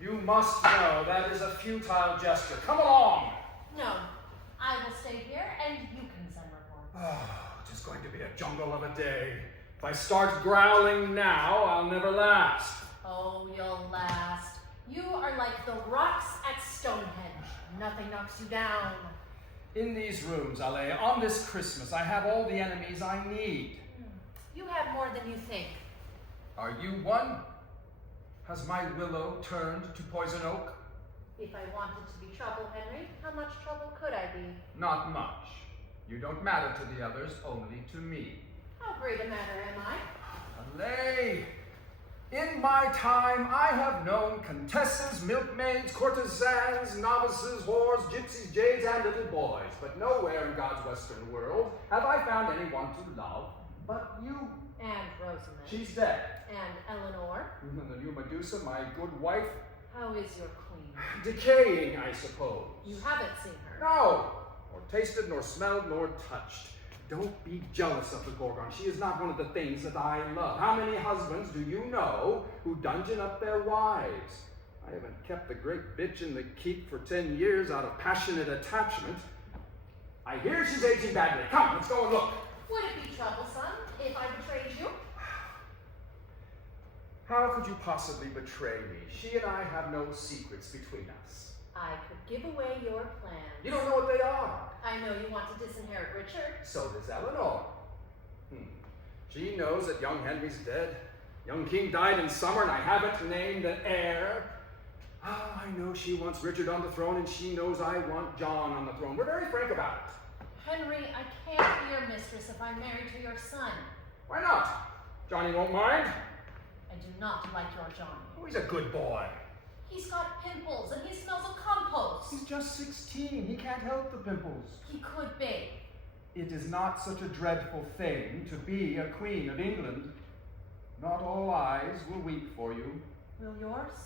You must know that is a futile gesture. Come along! No, I will stay here and you can send reports. Oh, it's going to be a jungle of a day. If I start growling now, I'll never last. Oh, you'll last. You are like the rocks at Stonehenge. Nothing knocks you down. In these rooms, Ale, on this Christmas, I have all the enemies I need. You have more than you think. Are you one? Has my willow turned to poison oak? If I wanted to be trouble, Henry, how much trouble could I be? Not much. You don't matter to the others, only to me. How great a matter am I? Ale! In my time, I have known contessas, milkmaids, courtesans, novices, whores, gypsies, jades, and little boys. But nowhere in God's western world have I found anyone to love but you. And Rosamond. She's dead. And Eleanor. And the new Medusa, my good wife. How is your queen? Decaying, I suppose. You haven't seen her. No! Nor tasted, nor smelled, nor touched. Don't be jealous of the Gorgon. She is not one of the things that I love. How many husbands do you know who dungeon up their wives? I haven't kept the great bitch in the keep for 10 years out of passionate attachment. I hear she's aging badly. Come, let's go and look. Would it be troublesome if I betrayed you? How could you possibly betray me? She and I have no secrets between us. I could give away your plans. You don't know what they are. I know you want to disinherit Richard. So does Eleanor. She knows that young Henry's dead. Young King died in summer and I haven't named an heir. Oh, I know she wants Richard on the throne and she knows I want John on the throne. We're very frank about it. Henry, I can't be your mistress if I'm married to your son. Why not? Johnny won't mind. I do not like your Johnny. Oh, he's a good boy. He's got pimples and he smells of compost. He's just 16. He can't help the pimples. He could be. It is not such a dreadful thing to be a queen of England. Not all eyes will weep for you. Will yours?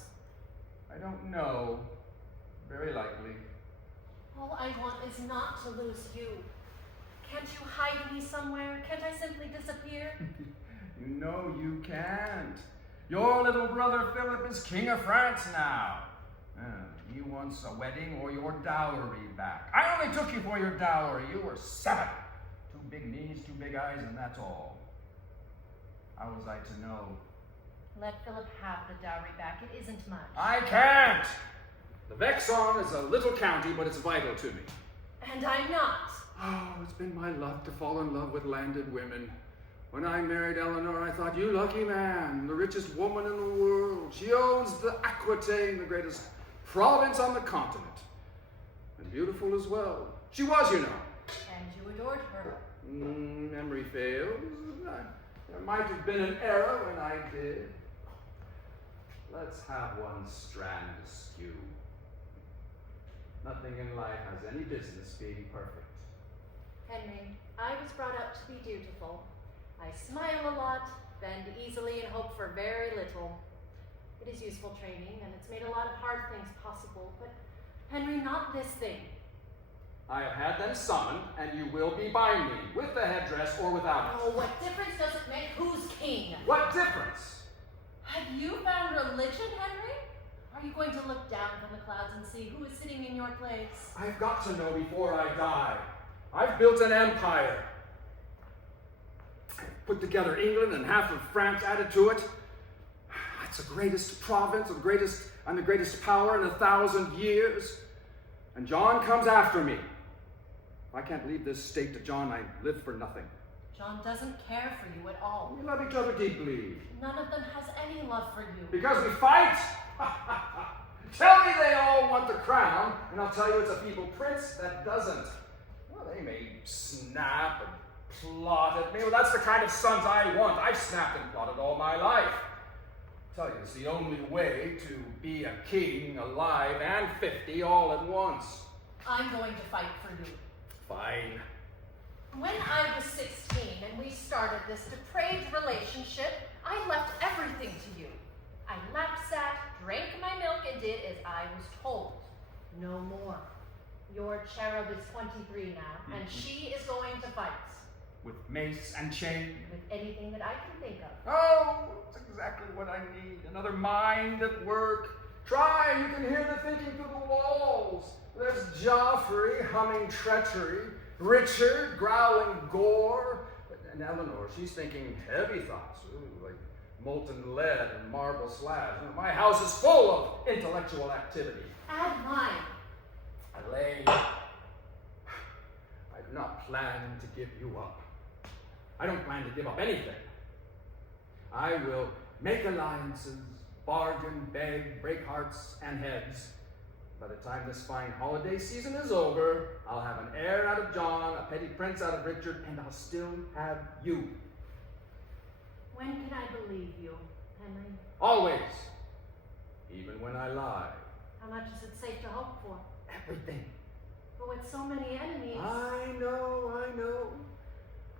I don't know. Very likely. All I want is not to lose you. Can't you hide me somewhere? Can't I simply disappear? You know you can't. Your little brother Philip is King of France now. He wants a wedding or your dowry back. I only took you for your dowry. You were 7. 2 big knees, 2 big eyes, and that's all. How was I to know? Let Philip have the dowry back. It isn't much. I can't! The Vexon is a little county, but it's vital to me. And I'm not. Oh, it's been my luck to fall in love with landed women. When I married Eleanor, I thought, you lucky man, the richest woman in the world. She owns the Aquitaine, the greatest province on the continent. And beautiful as well. She was, you know. And you adored her. Memory fails. There might have been an era when I did. Let's have one strand askew. Nothing in life has any business being perfect. Henry, I was brought up to be dutiful. I smile a lot, bend easily, and hope for very little. It is useful training, and it's made a lot of hard things possible, but Henry, not this thing. I have had them summoned, and you will be by me, with the headdress or without it. Oh, what difference does it make who's king? What difference? Have you found religion, Henry? Are you going to look down from the clouds and see who is sitting in your place? I've got to know before I die. I've built an empire. Put together England and half of France added to it. It's the greatest province, the greatest power in 1,000 years. And John comes after me. If I can't leave this state to John, I live for nothing. John doesn't care for you at all. We love each other deeply. None of them has any love for you. Because we fight? Tell me they all want the crown, and I'll tell you it's a feeble prince that doesn't. Well, they may snap and plot at me. Well, that's the kind of sons I want. I've snapped and plotted all my life. I tell you, it's the only way to be a king, alive and 50 all at once. I'm going to fight for you. Fine. When I was 16 and we started this depraved relationship, I left everything to you. I lap-sat, drank my milk, and did as I was told. No more. Your cherub is 23 now, and she is going to fight. With mace and chain? With anything that I can think of. Oh, that's exactly what I need. Another mind at work. Try, and you can hear the thinking through the walls. There's Joffrey humming treachery, Richard growling gore, and Eleanor, she's thinking heavy thoughts, like molten lead and marble slabs. My house is full of intellectual activity. Add mine. Elaine, I do not plan to give you up. I don't plan to give up anything. I will make alliances, bargain, beg, break hearts and heads. By the time this fine holiday season is over, I'll have an heir out of John, a petty prince out of Richard, and I'll still have you. When can I believe you, Henry? Always. Even when I lie. How much is it safe to hope for? Everything. But with so many enemies. I know.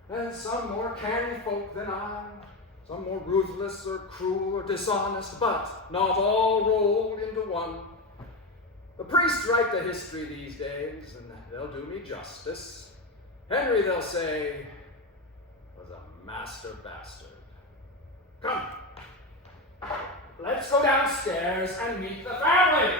There's some more canny folk than I. Some more ruthless or cruel or dishonest, but not all rolled into one. The priests write the history these days, and they'll do me justice. Henry, they'll say, was a master bastard. Come, let's go downstairs and meet the family.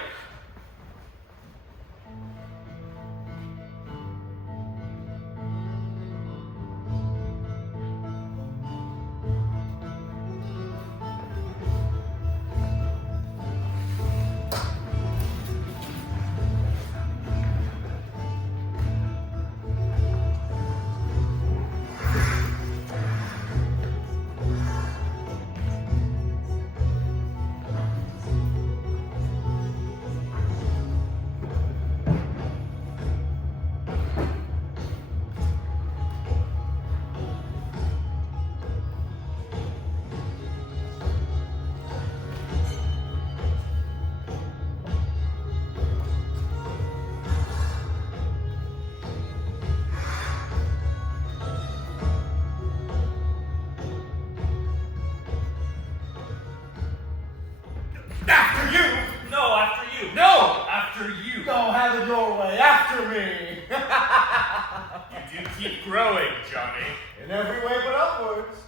Growing, Johnny. In every way but upwards.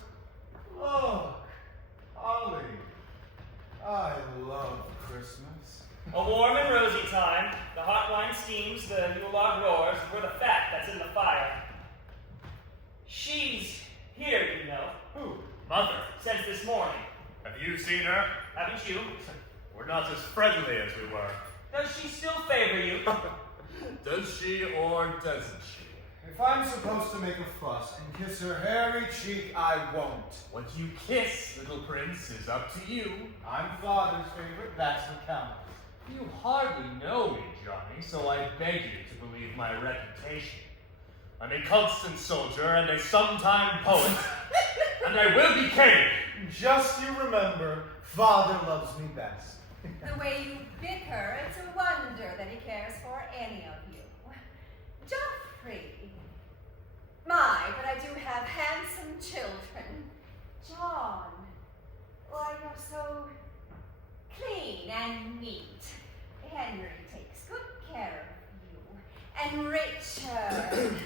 Look, Ollie. I love Christmas. A warm and rosy time. The hot wine steams, the Yule log roars. We're the fat that's in the fire. She's here, you know. Who? Mother. Since this morning. Have you seen her? Haven't you? We're not as friendly as we were. Does she still favor you? Does she or doesn't she? If I'm supposed to make a fuss and kiss her hairy cheek, I won't. What you kiss, little prince, is up to you. I'm father's favorite, that's what counts. You hardly know me, Johnny, so I beg you to believe my reputation. I'm a constant soldier and a sometime poet, and I will be king. Just you remember, father loves me best. The way you bicker, it's a wonder that he cares for any of you. Joffrey. My, but I do have handsome children. John. Why, you're so clean and neat. Henry takes good care of you. And Richard.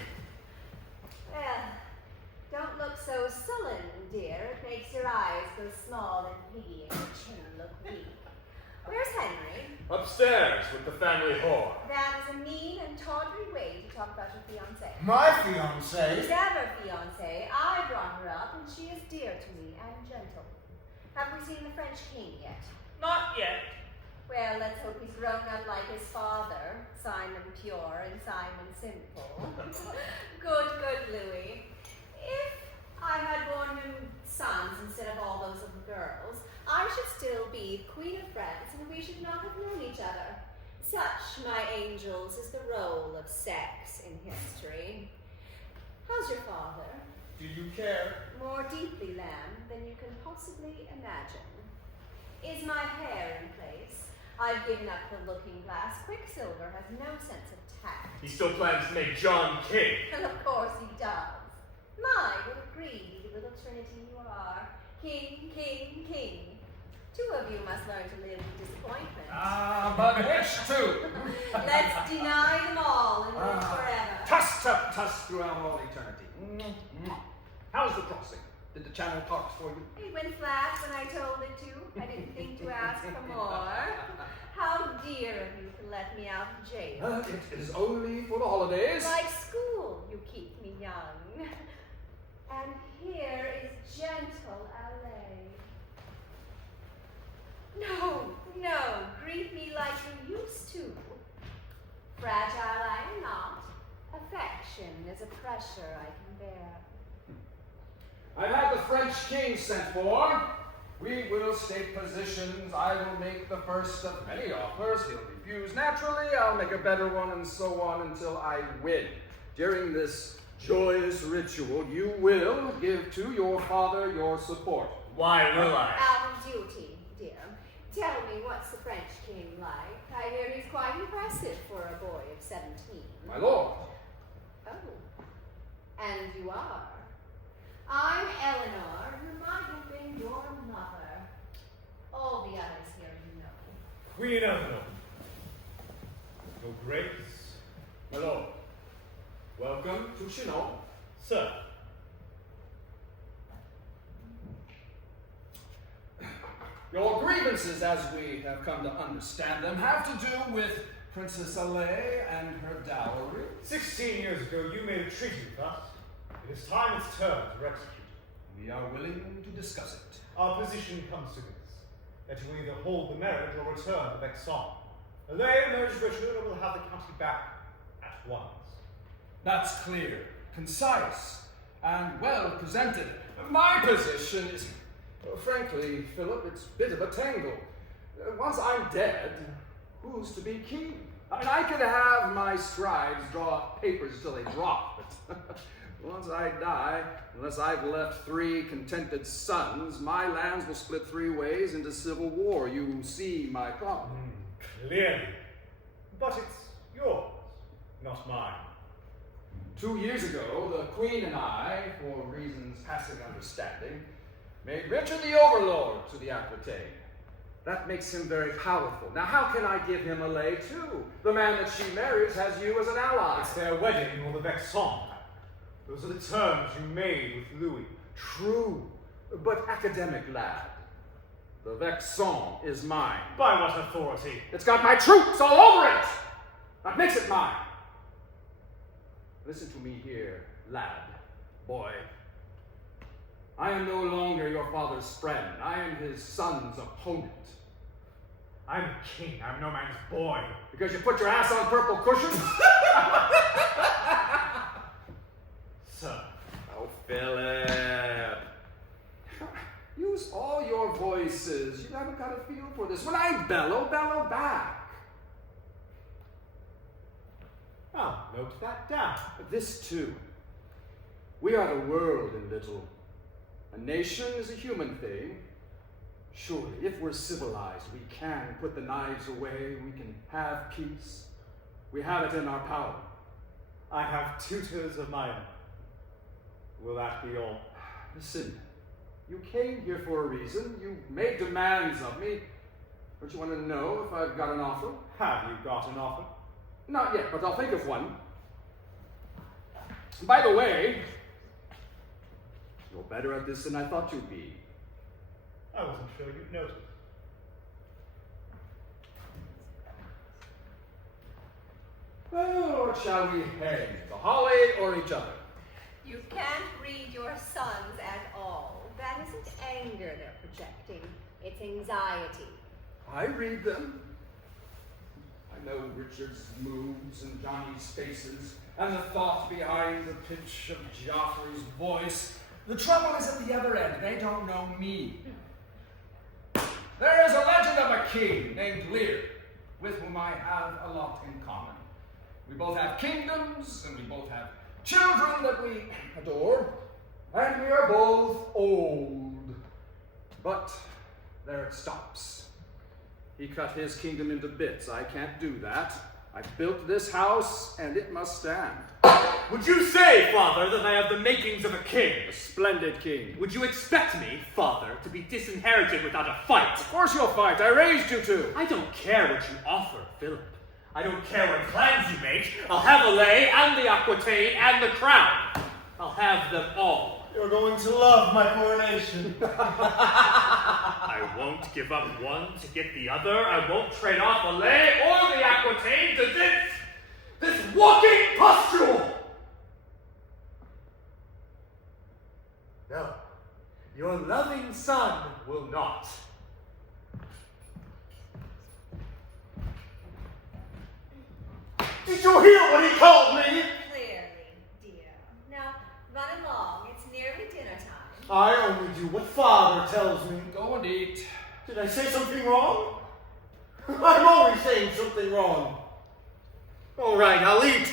Well, don't look so sullen, dear. It makes your eyes go small and piggy and your chin look weak. Where's Henry? Upstairs with the family whore. That is a mean and tawdry way to talk about your fiancée. My fiancée? She's never fiancée. I brought her up, and she is dear to me and gentle. Have we seen the French king yet? Not yet. Well, let's hope he's grown up like his father, Simon Pure and Simon Simple. Good Louis. If I had born him sons instead of all those little girls, I should still be Queen of France, and we should not have known each other. Such, my angels, is the role of sex in history. How's your father? Do you care? More deeply, lamb, than you can possibly imagine. Is my hair in place? I've given up the looking glass. Quicksilver has no sense of tact. He still plans to make John king. And of course he does. My, what a greedy little trinity you are. King, king, king. Two of you must learn to live with disappointment. But which two? Let's deny them all and live forever. Tusk to tusk throughout all eternity. How's the crossing? Did the channel talk for you? It went flat when I told it to. I didn't think to ask for more. jail. It is only for the holidays. Like school, you keep me young. And here is gentle LA. No, greet me like you used to. Fragile I am not. Affection is a pressure I can bear. I've had the French king sent for. We will state positions. I will make the first of many offers. He'll refuse naturally. I'll make a better one, and so on until I win. During this joyous ritual, you will give to your father your support. Why will I? Out of duty, dear. Tell me, what's the French king like? I hear he's quite impressive for a boy of 17. My lord. Oh. And you are. I'm Eleanor, who might have been your mother. All the others here you know. Queen Eleanor, Your Grace, My lord. Welcome to Chinon. Sir, Your grievances, as we have come to understand them, have to do with Princess Alais and her dowry. 16 years ago you made a treaty with us. It is time its turn to execute. We are willing to discuss it. Our position comes to this, that you will either hold the marriage or return the Vexon. Alais and Marriage Richard will have the county back at once. That's clear, concise, and well presented. My position is, frankly, Philip, it's a bit of a tangle. Once I'm dead, who's to be king? I mean, I could have my scribes draw up papers until they drop, but once I die, unless I've left 3 contented sons, my lands will split 3 ways into civil war. You see my problem. Clearly. But it's yours, not mine. 2 years ago, the Queen and I, for reasons passing understanding, made Richard the Overlord to the Aquitaine. That makes him very powerful. Now, how can I give him Alais too? The man that she marries has you as an ally. It's their wedding or the Vexon. Those are the terms you made with Louis. True, but academic lad. The Vexon is mine. By what authority? It's got my troops all over it! That makes it mine. Listen to me here, lad, boy. I am no longer your father's friend. I am his son's opponent. I'm king. I'm no man's boy. Because you put your ass on purple cushions? Sir. Oh, Philip. Use all your voices. You haven't got a feel for this. When I bellow, bellow back. I'll note that down. This too. We are the world in little. A nation is a human thing. Surely, if we're civilized, we can put the knives away. We can have peace. We have it in our power. I have tutors of my own. Will that be all? Listen, you came here for a reason. You made demands of me. Don't you want to know if I've got an offer? Have you got an offer? Not yet, but I'll think of one. By the way, you're better at this than I thought you'd be. I wasn't sure you'd notice. Well, what shall we hang? The holly or each other? You can't read your sons at all. That isn't anger they're projecting. It's anxiety. I read them. I know Richard's moves and Johnny's faces, and the thought behind the pitch of Joffrey's voice. The trouble is at the other end. They don't know me. There is a legend of a king named Lear, with whom I have a lot in common. We both have kingdoms, and we both have children that we adore, and we are both old. But there it stops. He cut his kingdom into bits. I can't do that. I built this house, and it must stand. Would you say, Father, that I have the makings of a king? A splendid king. Would you expect me, Father, to be disinherited without a fight? Of course you'll fight. I raised you to. I don't care what you offer, Philip. I don't care what plans you make. I'll have Alais and the Aquitaine and the crown. I'll have them all. You're going to love my coronation. I won't give up one to get the other. I won't trade off the lay or the Aquitaine to this walking pustule. No, your loving son will not. Did you hear what he called me? Clearly, dear. Now, run along. It's nearly dinner time. I only do what father tells me. Go and eat. Did I say something wrong? I'm always saying something wrong. All right, I'll eat.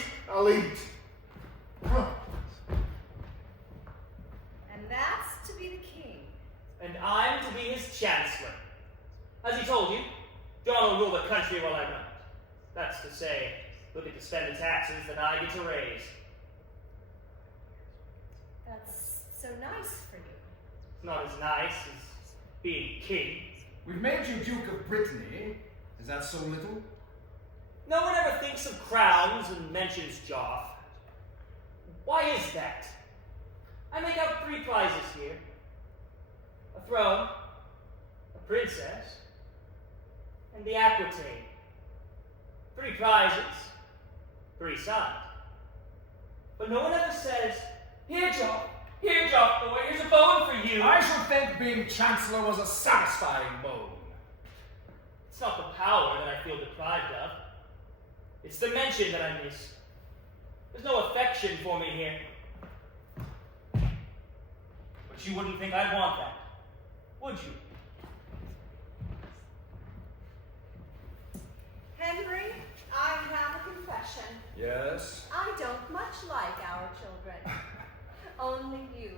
And that's to be the king. And I'm to be his chancellor. As he told you, John will rule the country while I run it. That's to say, he'll get to spend the taxes that I get to raise. That's so nice for you. It's not as nice as being king. We've made you Duke of Brittany. Is that so little? No one ever thinks of crowns and mentions Joff. Why is that? I make out 3 prizes here. A throne, a princess, and the Aquitaine. 3 prizes, 3 sons. But no one ever says, here, Joff, boy, here's a bone for you. I should think being Chancellor was a satisfying bone. It's not the power that I feel deprived of. It's the mention that I miss. There's no affection for me here. But you wouldn't think I'd want that, would you? Henry, I have a confession. Yes? I don't much like our children. Only you,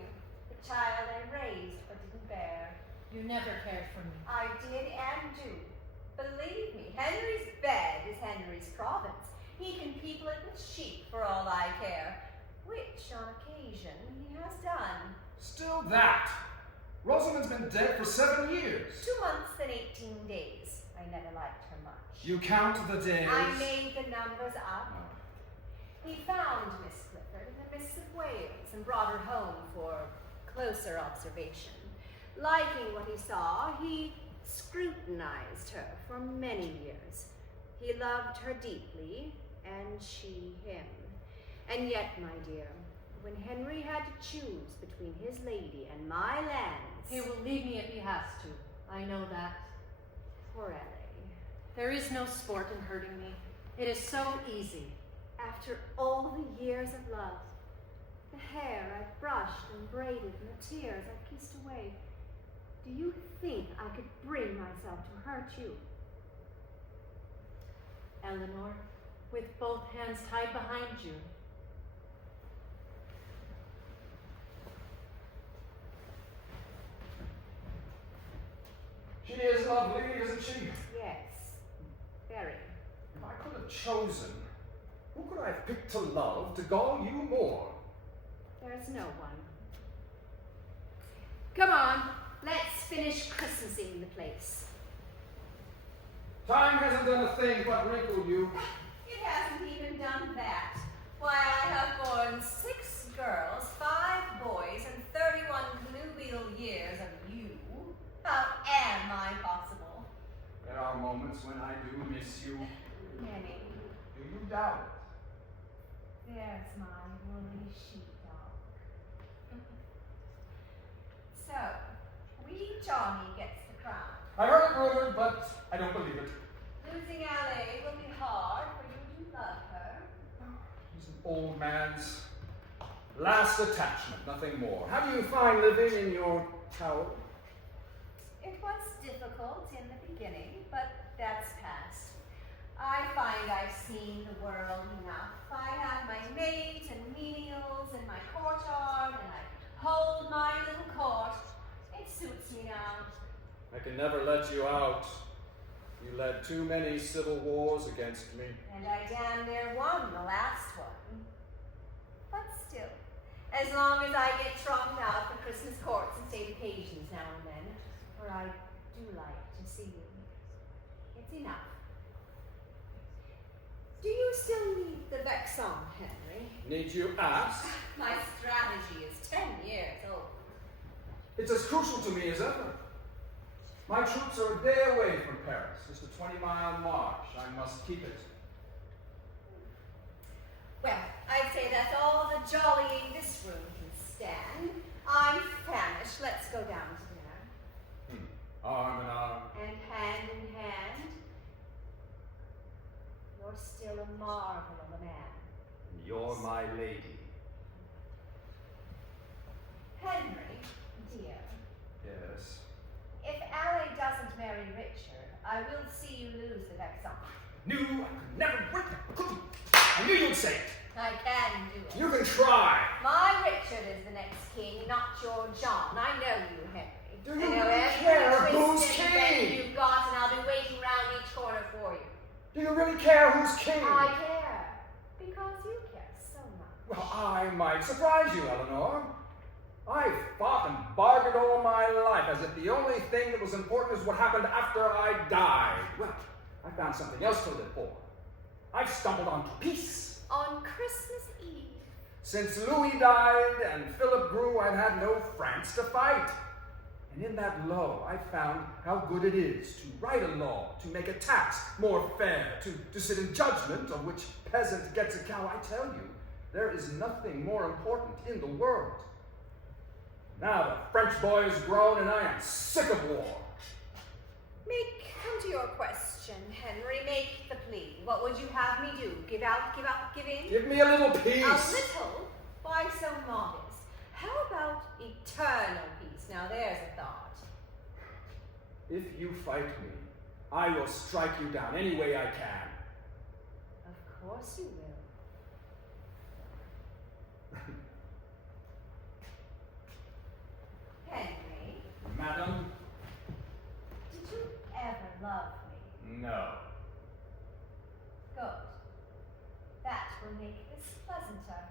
the child I raised but didn't bear. You never cared for me. I did and do. Believe me, Henry's bed is Henry's province. He can people it with sheep for all I care, which on occasion he has done. Still that. Rosamond's been dead for 7 years. 2 months and 18 days. I never liked her much. You count the days. I made the numbers up. Oh. He found Miss Clifford in the mists of Wales and brought her home for closer observation. Liking what he saw, he scrutinized her for many years. He loved her deeply, and she him. And yet, my dear, when Henry had to choose between his lady and my lands, He will leave me if he has to. I know that. poor Ellie, There is no sport in hurting me. It is so easy. after all the years of love, the hair I've brushed and braided and the tears I've kissed away, do you think I could bring myself to hurt you? Eleanor, with both hands tied behind you. She is lovely, isn't she? Yes, very. If I could have chosen, who could I have picked to love to gall you more? There's no one. Come on, let's finish Christmasing the place. Time hasn't done a thing but wrinkle you. It hasn't even done that. Why, I have borne 6 girls, 5 boys, and 31 connubial years of you. How am I possible? There are moments when I do miss you. Many. Do you doubt There's my woolly sheepdog. So, wee Johnny gets the crown. it? I heard it rumored, but I don't believe it. Losing LA will be hard for you to love her. He's an old man's last attachment, nothing more. How do you find living in your tower? It was difficult in the beginning, but that's past. I find I've seen the world enough. I have my maids and menials in my courtyard, and I hold my little court. It suits me now. I can never let you out. You led too many civil wars against me. And I damn near won the last one. But still, as long as I get trotted out for Christmas courts and state occasions now and then, for I do like to see you, it's enough. Do you still need the Vexon, Henry? Need you ask? My strategy is 10 years old. It's as crucial to me as ever. My troops are a day away from Paris, just a 20-mile march. I must keep it. Well, I'd say that's all the jollying this room can stand. I'm famished. Let's go down to dinner. Arm in arm. And hand in hand. You're still a marvel of a man. You're my lady. Henry, dear, Yes. if Allie doesn't marry Richard, I will see you lose the Vexon. Knew I could never win. I knew you'd say it. I can do it. You can try. My Richard is the next king, not your John. I know you, Henry. Do you I know really every care twist who's and bend king? you've got, and I'll be waiting round each corner for you. Do you really care who's king? I care. Because you care so much. Well, I might surprise you, Eleanor. I've fought and bargained all my life as if the only thing that was important is what happened after I died. Well, I found something else to live for. I've stumbled onto peace. On Christmas Eve. Since Louis died and Philip grew, I've had no France to fight. And in that law, I found how good it is to write a law, to make a tax more fair, to sit in judgment on which peasant gets a cow. I tell you, there is nothing more important in the world. Now the French boy is grown, and I am sick of war. Come to your question, Henry. Make the plea. What would you have me do? Give out, give in? Give me a little A peace. little? Why so modest? How about eternal peace? Now there's a thought. If you fight me, I will strike you down any way I can. Of course you will. Henry, Madam? did you ever love me? No. Good. That will make this pleasanter.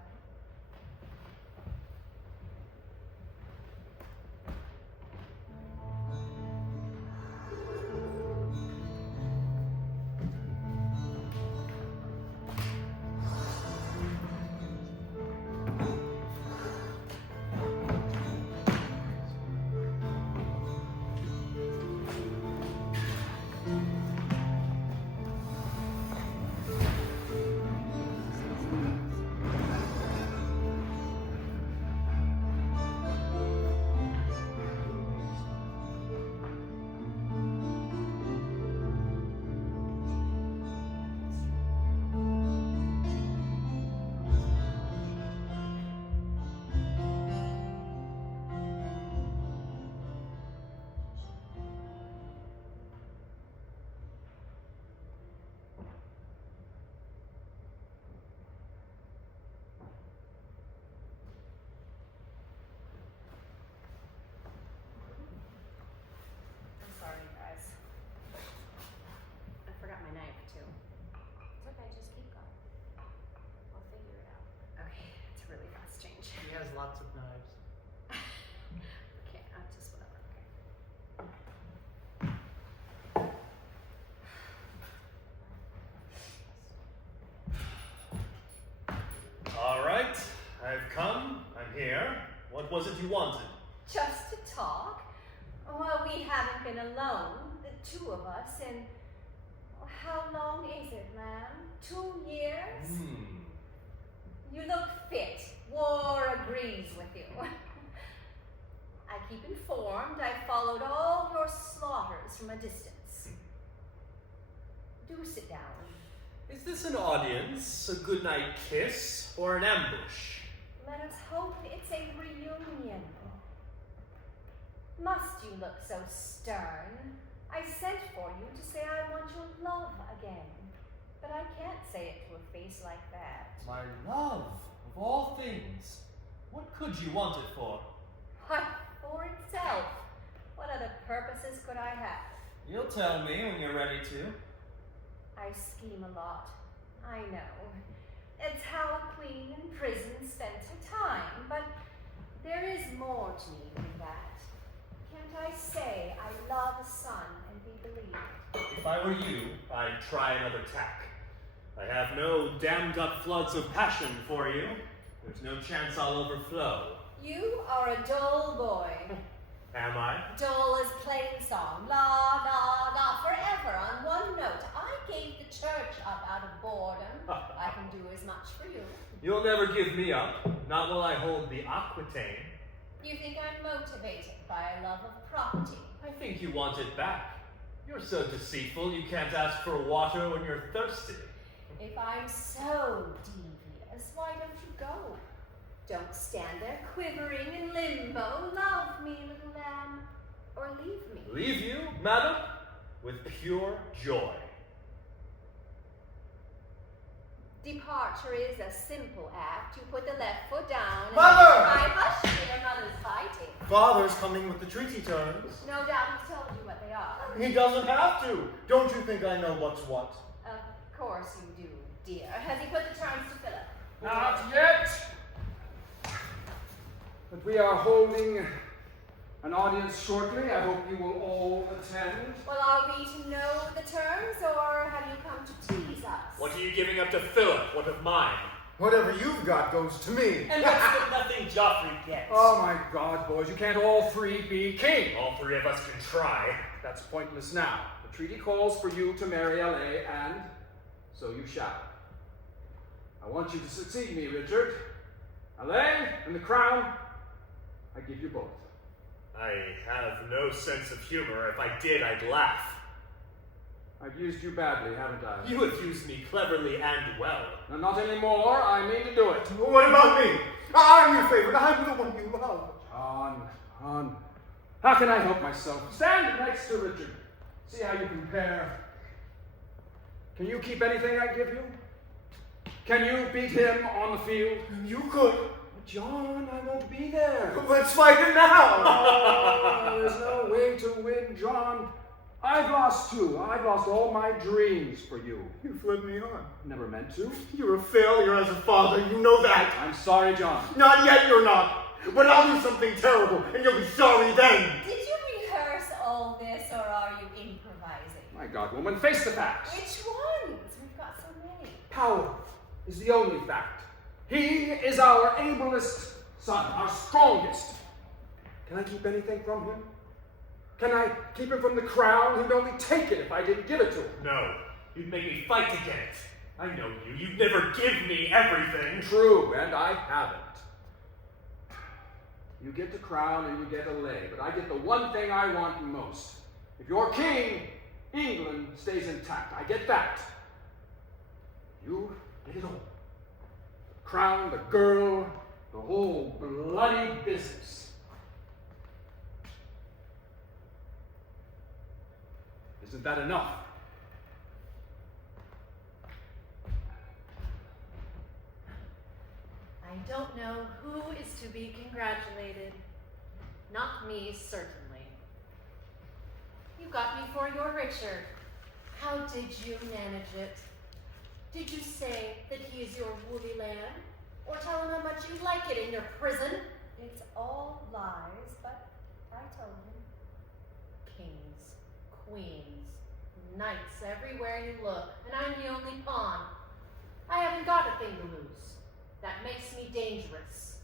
Sorry, guys. I forgot my knife, too. It's okay, just keep going. I'll figure it out. Okay, it's a really fast change. He has lots of knives. Okay, I'm just whatever, okay. All right, I've come. I'm here. What was it you wanted? Just to talk. Well, we haven't been alone, the two of us, in... How long is it, ma'am? 2 years? You look fit. War agrees with you. I keep informed. I followed all your slaughters from a distance. Do sit down. Is this an audience, a goodnight kiss, or an ambush? Let us hope it's a reunion. Must you look so stern? I sent for you to say I want your love again. But I can't say it to a face like that. My love, of all things. What could you want it for? Why, for itself. What other purposes could I have? You'll tell me when you're ready to. I scheme a lot. I know. It's how a queen in prison spends her time, but there is more to me than that. Can't I say I love a son and be believed? If I were you, I'd try another tack. I have no dammed up floods of passion for you. There's no chance I'll overflow. You are a dull boy. Am I? Dull as plain song. La, la, la, forever on one note. I gave the church up out of boredom. I can do as much for you. You'll never give me up. Not while I hold the Aquitaine. You think I'm motivated by a love of property? I think you want it back. You're so deceitful you can't ask for water when you're thirsty. If I'm so devious, why don't you go? Don't stand there quivering in limbo. Love me, little lamb, or leave me. Leave you, madam, with pure joy. Departure is a simple act. You put the left foot down and Mother! cry, hush, dear, mother's fighting. Father's coming with the treaty terms. No doubt he's told you what they are. He doesn't have to. Don't you think I know what's what? Of course you do, dear. Has he put the terms to Philip? Not yet. But we are holding an audience shortly. I hope you will all attend. Well, are we to know the terms, or have you come to tease us? What are you giving up to Philip? What of mine? Whatever you've got goes to me. And what's the nothing Joffrey gets? Oh my God, boys, you can't all three be king. All three of us can try. That's pointless now. The treaty calls for you to marry L.A., and so you shall. I want you to succeed me, Richard. L.A. and the crown, I give you both. I have no sense of humor. If I did, I'd laugh. I've used you badly, haven't I? You have used me cleverly and well. No, not anymore. I mean to do it. What about me? I'm your favorite. I'm the one you love. John, how can I help myself? Stand next to Richard. See how you compare. Can you keep anything I give you? Can you beat him on the field? You could. John, I won't be there. Let's fight it now. Oh, there's no way to win, John. I've lost you. I've lost all my dreams for you. You've led me on. Never meant to. You're a failure as a father. You know that. I'm sorry, John. Not yet, you're not. But I'll do something terrible, and you'll be sorry then. Did you rehearse all this, or are you improvising? My God, woman, face the facts. Which ones? We've got so many. Power is the only fact. He is our ablest son, our strongest. Can I keep anything from him? Can I keep him from the crown? He'd only take it if I didn't give it to him. No, you'd make me fight to get it. I know you. You'd never give me everything. True, and I haven't. You get the crown and you get a lay, but I get the one thing I want most. If you're king, England stays intact. I get that. You get it all. The crown, the girl, the whole bloody business. Isn't that enough? I don't know who is to be congratulated. Not me, certainly. You got me for your Richard. How did you manage it? Did you say that he is your woolly lamb? Or tell him how much you like it in your prison? It's all lies, but I told him. Kings, queens, knights everywhere you look, and I'm the only pawn. I haven't got a thing to lose. That makes me dangerous.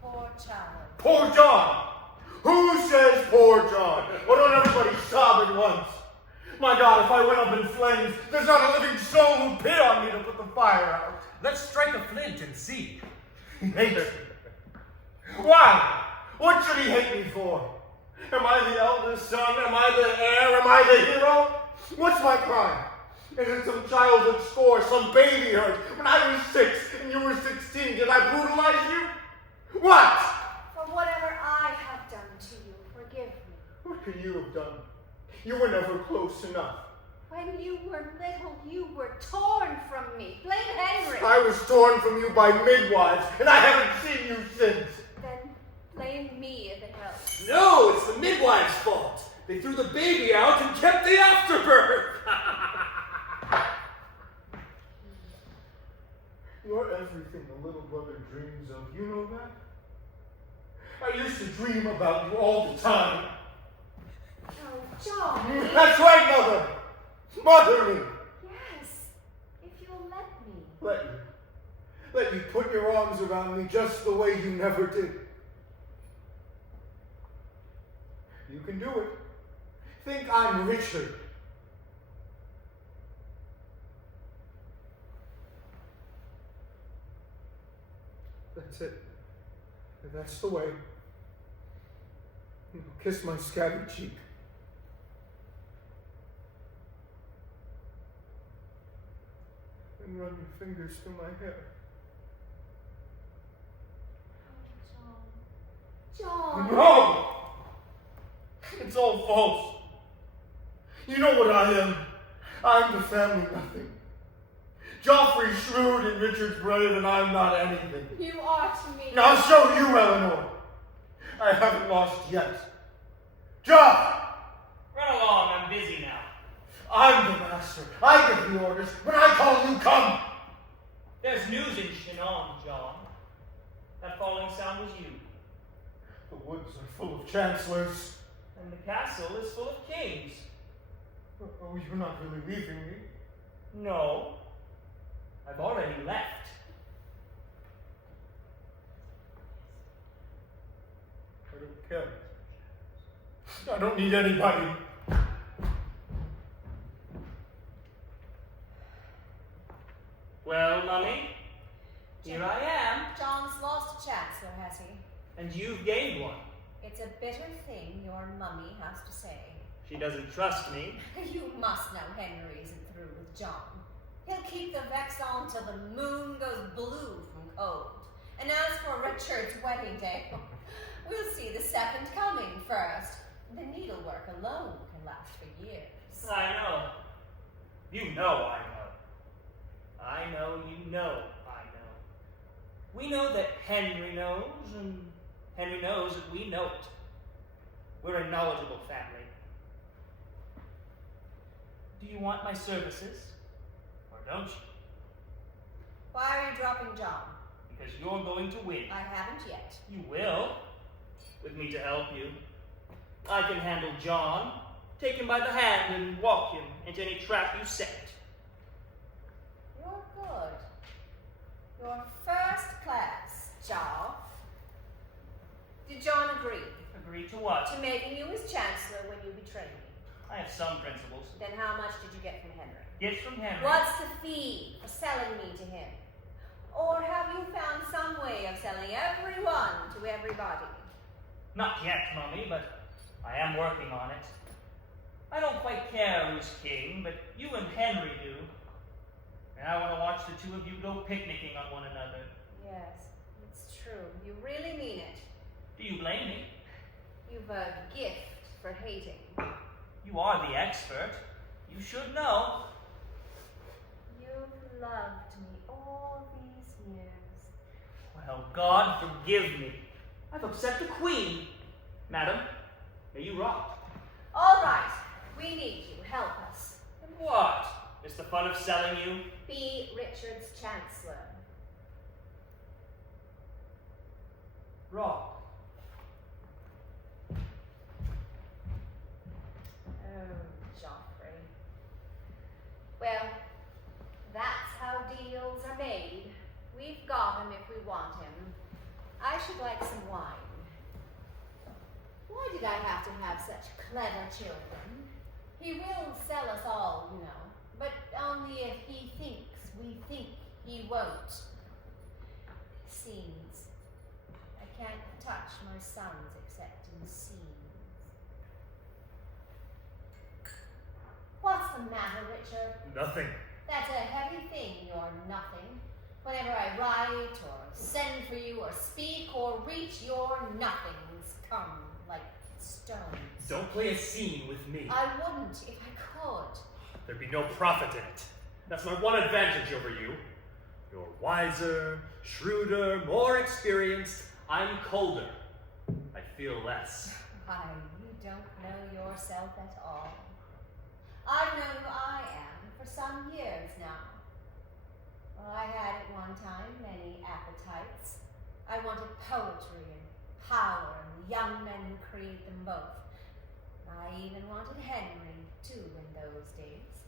Poor child. Poor John! Who says poor John? Why don't everybody sob at once? My God, if I went up in flames, there's not a living soul who'd pit on me to put the fire out. Let's strike a flint and see. He hates me. Why? What should he hate me for? Am I the eldest son? Am I the heir? Am I the hero? What's my crime? Is it some childhood score, some baby hurt? When I was 6 and you were 16, did I brutalize you? What? For whatever I have done to you, forgive me. What could you have done? You were never close enough. When you were little, you were torn from me. Blame Henry. I was torn from you by midwives, and I haven't seen you since. Then blame me if it helps. No, it's the midwife's fault. They threw the baby out and kept the afterbirth. You're everything a little brother dreams of. You know that? I used to dream about you all the time. Oh, John. That's right, Mother. Mother me. Yes, if you'll let me. Let you. let you put your arms around me just the way you never did. You can do it. Think I'm Richard. That's it. That's the way. Kiss my scabby cheek. And run your fingers through my hair. John. No! It's all false. You know what I am. I'm the family nothing. Joffrey's shrewd and Richard's brave, and I'm not anything. You are to me. I'll show you, Eleanor. I haven't lost yet. Joff! Run along, I'm busy now. I'm the master. I give the orders. When I call you, come. There's news in Chinon, John. That falling sound was you. The woods are full of chancellors. And the castle is full of kings. Oh, you're not really leaving me. No. I've already left. I don't care. I don't need anybody. Well, Mummy, here I am, John's lost a chancellor, has he? and you've gained one. It's a bitter thing your mummy has to say. She doesn't trust me. You must know Henry isn't through with John. He'll keep the vex on till the moon goes blue from cold. And as for Richard's wedding day, we'll see the second coming first. The needlework alone can last for years. I know. You know I know. I know you know I know. We know that Henry knows, and Henry knows that we know it. We're a knowledgeable family. Do you want my services? Or don't you? Why are you dropping John? Because you're going to win. I haven't yet. You will, with me to help you. I can handle John, take him by the hand and walk him into any trap you set. You're good. You're first class, Joff. Did John agree Agree to what? to making you his chancellor when you betrayed me? I have some principles. Then how much did you get from Henry? Gifts from Henry. What's the fee for selling me to him? Or have you found some way of selling everyone to everybody? Not yet, Mummy, but I am working on it. I don't quite care who's king, but you and Henry do. And I want to watch the two of you go picnicking on one another. Yes, it's true. You really mean it. Do you blame me? You've a gift for hating. You are the expert. You should know. You've loved me all these years. Well, God forgive me. I've upset the Queen. Madam, may you rot. All right, we need you. Help us. And what? Is the fun of selling you? Be Richard's chancellor. Rot. Oh, Joffrey. Well, that's how deals are made. We've got him if we want him. I should like some wine. Why did I have to have such clever children? He will sell us all, you know, but only if he thinks we think he won't. Scenes. I can't touch my sons except in scenes. What's the matter, Richard? Nothing. That's a heavy thing, your nothing. Whenever I write or send for you or speak or reach, your nothings come like stones. Don't play a scene with me. I wouldn't if I could. There'd be no profit in it. That's my one advantage over you. You're wiser, shrewder, more experienced. I'm colder. I feel less. Why, you don't know yourself at all. I've known who I am for some years now. Well, I had at one time many appetites. I wanted poetry and power and the young men who create them both. I even wanted Henry, too, in those days.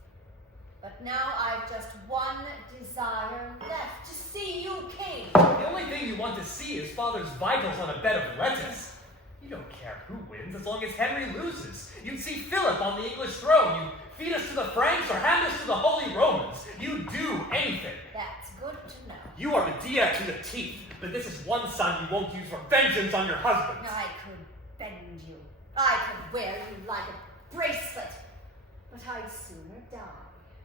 But now I've just one desire left, to see you king. The only thing you want to see is father's vitals on a bed of lettuce. You don't care who wins as long as Henry loses. You'd see Philip on the English throne. You feed us to the Franks or hand us to the Holy Romans. You do anything. That's good to know. You are Medea to the teeth, but this is one son you won't use for vengeance on your husband. I could bend you. I could wear you like a bracelet. But I'd sooner die.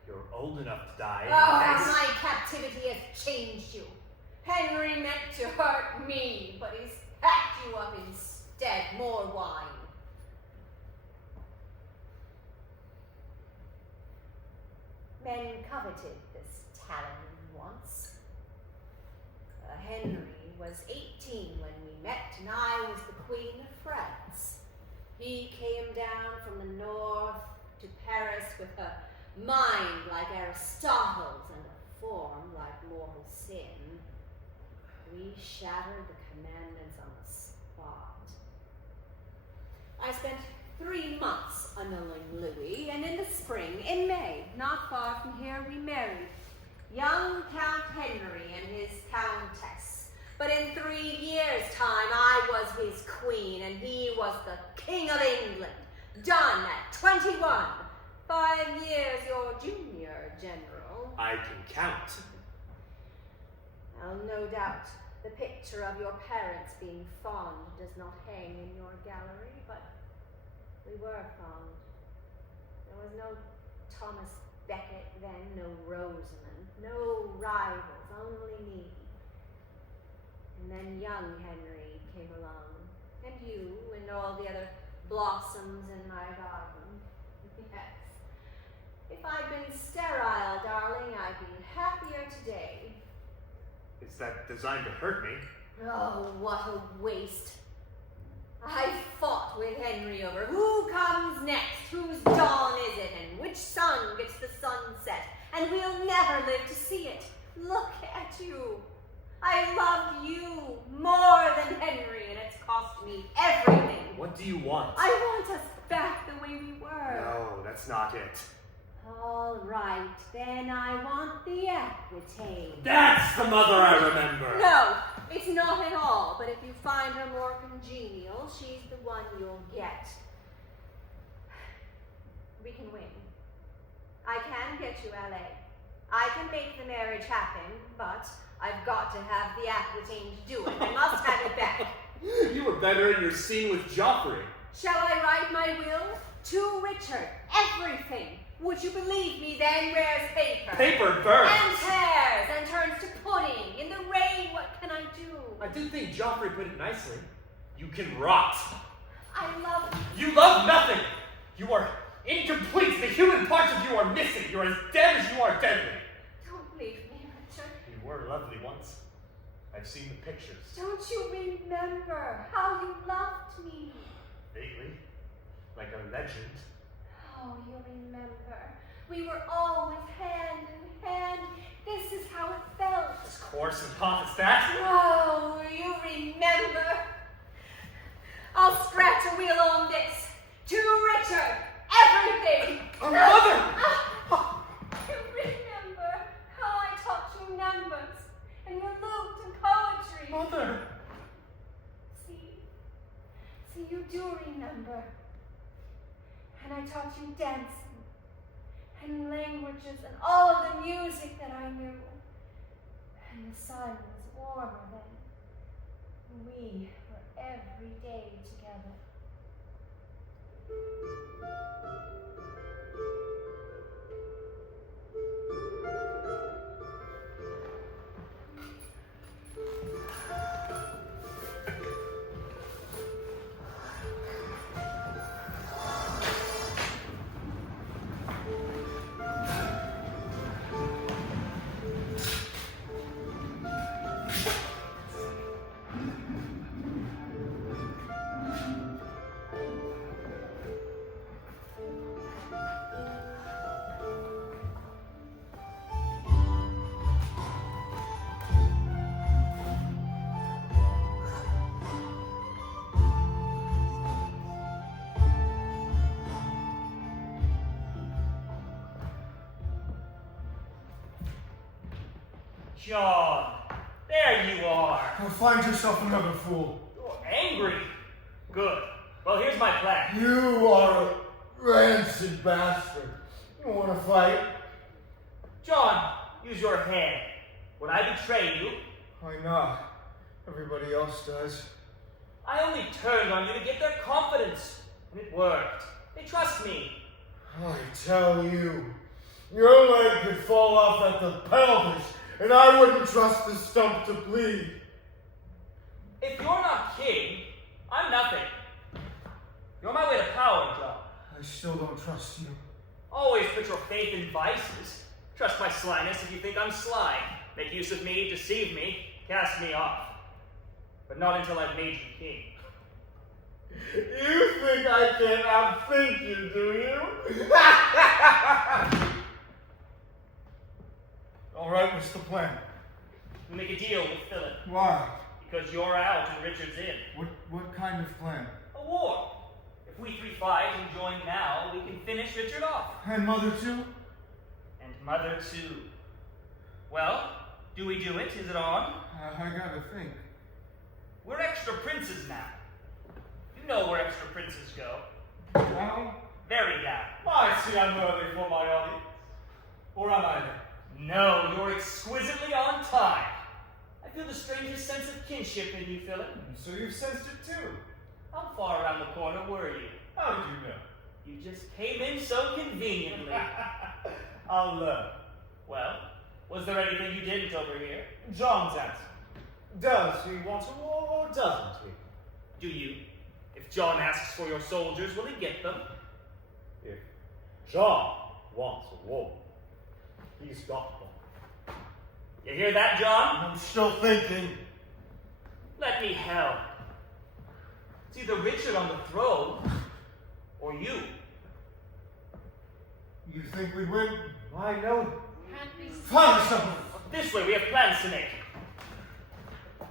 You're old enough to die. Oh, my captivity has changed you. Henry meant to hurt me, but he's packed you up instead. More wine. Men coveted this talon once. Henry was 18 when we met, and I was the Queen of France. He came down from the north to Paris with a mind like Aristotle's and a form like mortal sin. We shattered the commandments on the spot. I spent 3 months annulling Louis, and in the spring, in May, not far from here, we married young Count Henry and his countess. But in 3 years' time, I was his queen, and he was the King of England. Done at 21. 5 years your junior, General. I can count. Well, no doubt the picture of your parents being fond does not hang in your gallery, but we were fond. There was no Thomas Becket then, no Rosamond, no rivals, only me. And then young Henry came along, and you, and all the other blossoms in my garden. Yes. If I'd been sterile, darling, I'd be happier today. Is that designed to hurt me? Oh, what a waste. I fought with Henry over who comes next, whose dawn is it, and which sun gets the sunset, and we'll never live to see it. Look at you. I love you more than Henry, and it's cost me everything. What do you want? I want us back the way we were. No, that's not it. All right, then I want the Aquitaine. That's the mother I remember. No, it's not at all, but if you find her more congenial, she's the one you'll get. We can win. I can get you LA. I can make the marriage happen, but I've got to have the Aquitaine to do it. I must have it back. You were better in your scene with Joffrey. Shall I write my will? To Richard, everything. Would you believe me then? Where's paper? Paper burns. And tears and turns to pudding. In the rain, what can I do? I did think Joffrey put it nicely. You can rot. I love you. You love nothing. You are incomplete. The human parts of you are missing. You're as dead as you are deadly. Don't leave me, Richard. You were lovely once. I've seen the pictures. Don't you remember how you loved me? Vaguely. Like a legend. Oh, you remember. We were always hand in hand. This is how it felt. As coarse and hot as that. Oh, you remember. I'll scratch a wheel on this. To Richard, everything. Oh, Mother! You remember how I taught you numbers and your lute and poetry. Mother! See, you do remember. And I taught you dancing and languages and all of the music that I knew. And the sun was warmer then. We were every day together. John, there you are. Now find yourself another fool. You're angry. Good. Well, here's my plan. You are a rancid bastard. You want to fight? John, use your head. When I betray you, Why not? Everybody else does. I only turned on you to get their confidence. And it worked. They trust me. I tell you, your leg could fall off at the pelvis, and I wouldn't trust the stump to bleed. If you're not king, I'm nothing. You're my way to power, John. I still don't trust you. Always put your faith in vices. Trust my slyness if you think I'm sly. Make use of me, deceive me, cast me off. But not until I've made you king. You think I can't outthink you, do you? All right, what's the plan? We make a deal with Philip. Why? Because you're out and Richard's in. What kind of plan? A war. If we three fight and join now, we can finish Richard off. And Mother too? And Mother too. Well, do we do it? Is it on? I gotta think. We're extra princes now. You know where extra princes go. Down? Very down. I see I'm worthy for my audience. Or am I then? No, you're exquisitely on time. I feel the strangest sense of kinship in you, Philip. So you've sensed it too. How far around the corner were you? How did you know? You just came in so conveniently. I'll learn. Well, was there anything you didn't overhear? John's answer. Does he want a war or doesn't he? Do you? If John asks for your soldiers, will he get them? If John wants a war, he's got one. You hear that, John? I'm still thinking. Let me help. It's either Richard on the throne, or you. You think we'd win? I know. Can't be Find something. This way, we have plans to make.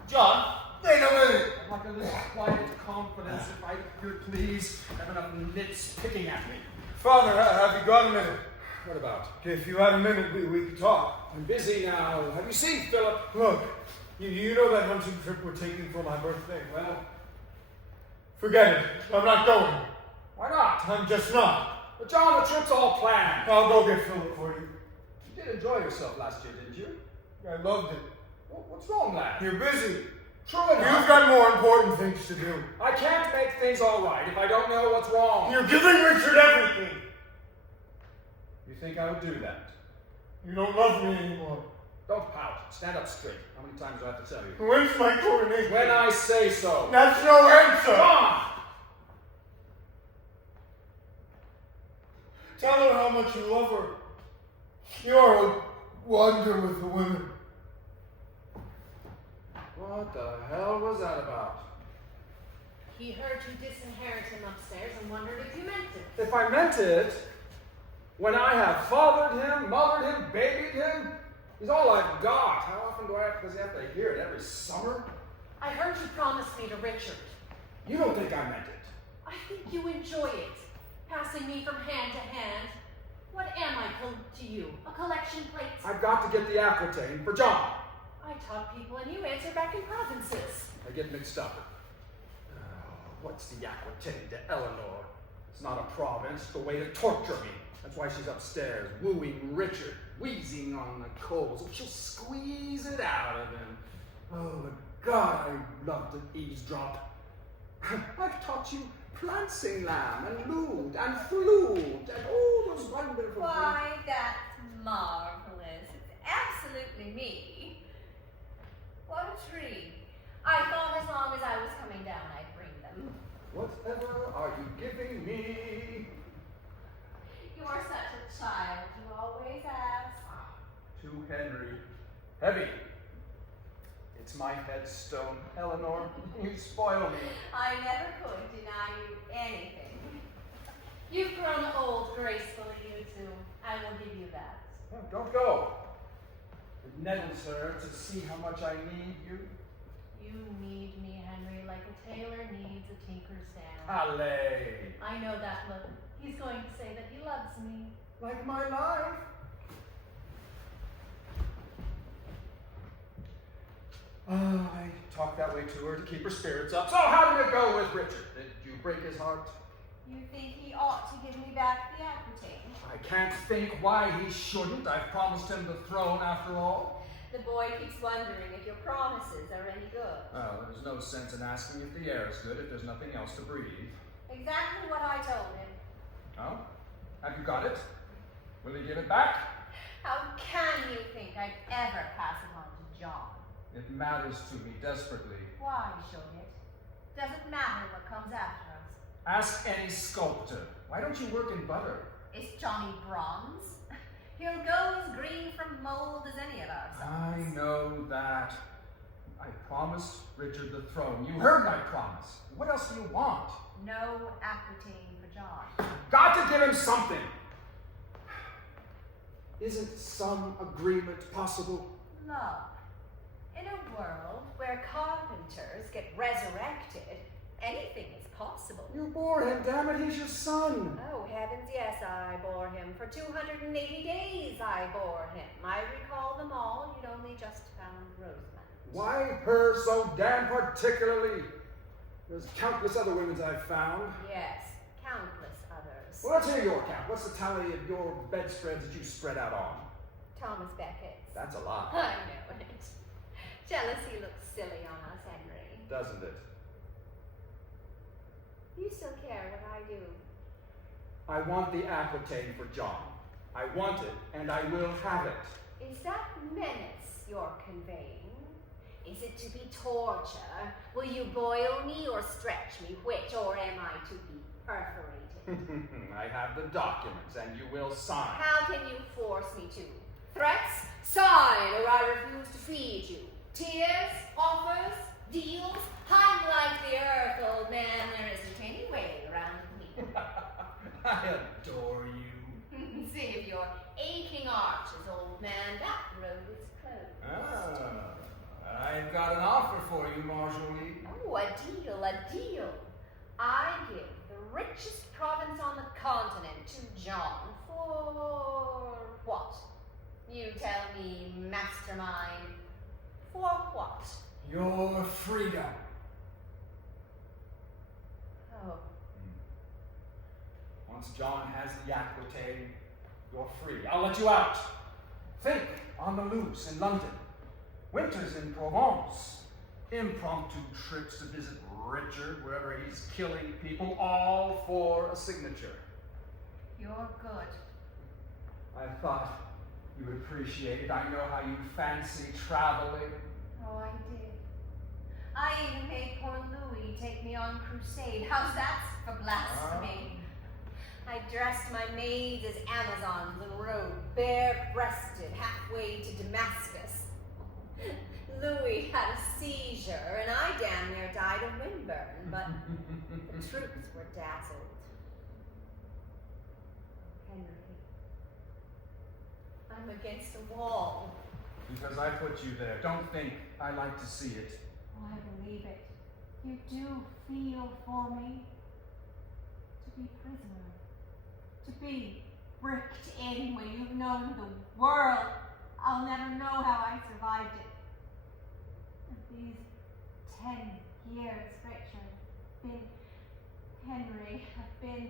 John, Wait a minute. I'd like a little quiet confidence, if I could please. I have enough nits picking at me. Father, have you got a minute? What about? If you had a minute, we could talk. I'm busy now. Have you seen Philip? Look, you know that hunting trip we're taking for my birthday? Well, Forget it. I'm not going. why not? I'm just not. But John, the trip's all planned. I'll go get Philip for you. You did enjoy yourself last year, didn't you? I loved it. What's wrong, lad? You're busy. True enough. You've got more important things to do. I can't make things all right if I don't know what's wrong. You're giving Richard everything. You think I would do that? You don't love me anymore. Don't pout. Stand up straight. How many times do I have to tell you? When's my coronation? When I say so. That's no answer. John! Tell her how much you love her. You're a wonder with the women. What the hell was that about? He heard you disinherit him upstairs and wondered if you meant it. If I meant it, when I have fathered him, mothered him, babied him, he's all I've got. How often does he have to hear it? Every summer? I heard you promised me to Richard. You don't think I meant it. I think you enjoy it, passing me from hand to hand. What am I to you? A collection plate? I've got to get the Aquitaine for John. I taught people and you answer back in provinces. I get mixed up. What's the Aquitaine to Eleanor? It's not a province, it's a way to torture me. That's why she's upstairs, wooing Richard, wheezing on the coals. She'll squeeze it out of him. Oh, God, I love to eavesdrop. I've taught you prancing lamb and lute and flute and all those wonderful things. Why, that's marvelous. It's absolutely me. What a treat. I thought as long as I was coming down, I'd bring them. Whatever are you giving me? You're such a child. You always ask. To Henry. Heavy. It's my headstone, Eleanor. You spoil me. I never could deny you anything. You've grown old gracefully, you two. I will give you that. No, don't go. It nettles her to see how much I need you. You need me, Henry, like a tailor needs a tinker's nail. Allez. I know that look. He's going to say that he loves me. Like my life. I talked that way to her to keep her spirits up. So how did it go with Richard? Did you break his heart? You think he ought to give me back the Aquitaine? I can't think why he shouldn't. I've promised him the throne after all. The boy keeps wondering if your promises are any good. Well, there's no sense in asking if the air is good if there's nothing else to breathe. Exactly what I told him. Oh? Have you got it? Will he give it back? How can you think I'd ever pass it on to John? It matters to me desperately. Why should it? Doesn't matter what comes after us. Ask any sculptor. Why don't you work in butter? Is Johnny bronze? He'll go as green from mold as any of us. I know that. I promised Richard the throne. You heard my promise. What else do you want? No Aquitaine for John. Got to give him something. Isn't some agreement possible? Love. In a world where carpenters get resurrected, anything is possible. You bore him, damn it, he's your son. Oh, heavens, yes, I bore him. For 280 days I bore him. I recall them all. You'd only just found Rosamund. Why her so damn particularly? There's countless other women I've found. Yes, countless others. Well, let's hear your count. What's the tally of your bedspreads that you spread out on? Thomas Beckett's. That's a lot. I know it. Jealousy looks silly on us, Henry. Doesn't it? You still care what I do. I want the Aquitaine for John. I want it, and I will have it. Is that menace you're conveying? Is it to be torture? Will you boil me or stretch me? Which, or am I to be perforated? I have the documents, and you will sign. How can you force me to? Threats? Sign, or I refuse to feed you. Tears? Offers? Deals? I'm like the earth, old man. There isn't any way around me. I adore you. Save your aching arches, old man. That road is closed. I've got an offer for you, Marjorie. Oh, a deal, a deal. I give the richest province on the continent to John for what? You tell me, mastermind. For what? Your freedom. Oh, Once John has the Aquitaine, you're free. I'll let you out. Think on the loose in London. Winters in Provence. Impromptu trips to visit Richard wherever he's killing people, all for a signature. you're good. I thought you would appreciate it. I know how you fancy traveling. Oh, I did. I even made poor Louis take me on crusade. How's that for blasphemy? I dressed my maids as Amazons and rode bare-breasted halfway to Damascus. Louis had a seizure, and I damn near died of windburn, but the troops were dazzled. Henry, I'm against a wall. Because I put you there. Don't think I like to see it. Oh, I believe it. You do feel for me. To be prisoner. To be bricked in when you've known the world. I'll never know how I survived it. And these 10 years, Richard, have been, Henry, have been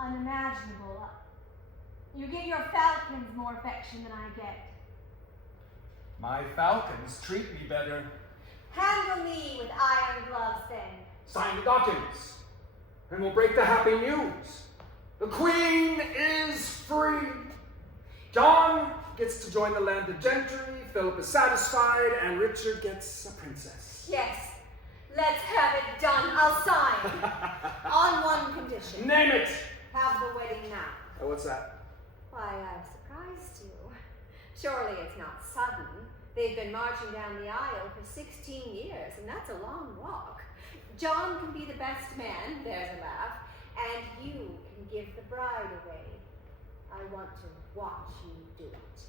unimaginable. You give your falcons more affection than I get. My falcons treat me better. Handle me with iron gloves, then. Sign the documents, and we'll break the happy news. The Queen is free. John gets to join the landed gentry, Philip is satisfied, and Richard gets a princess. Yes, let's have it done. I'll sign. On one condition. Name it! Have the wedding now. Oh, what's that? Why, I've surprised you. Surely it's not sudden. They've been marching down the aisle for 16 years, and that's a long walk. John can be the best man, there's a laugh, and you can give the bride away. I want to watch you do it.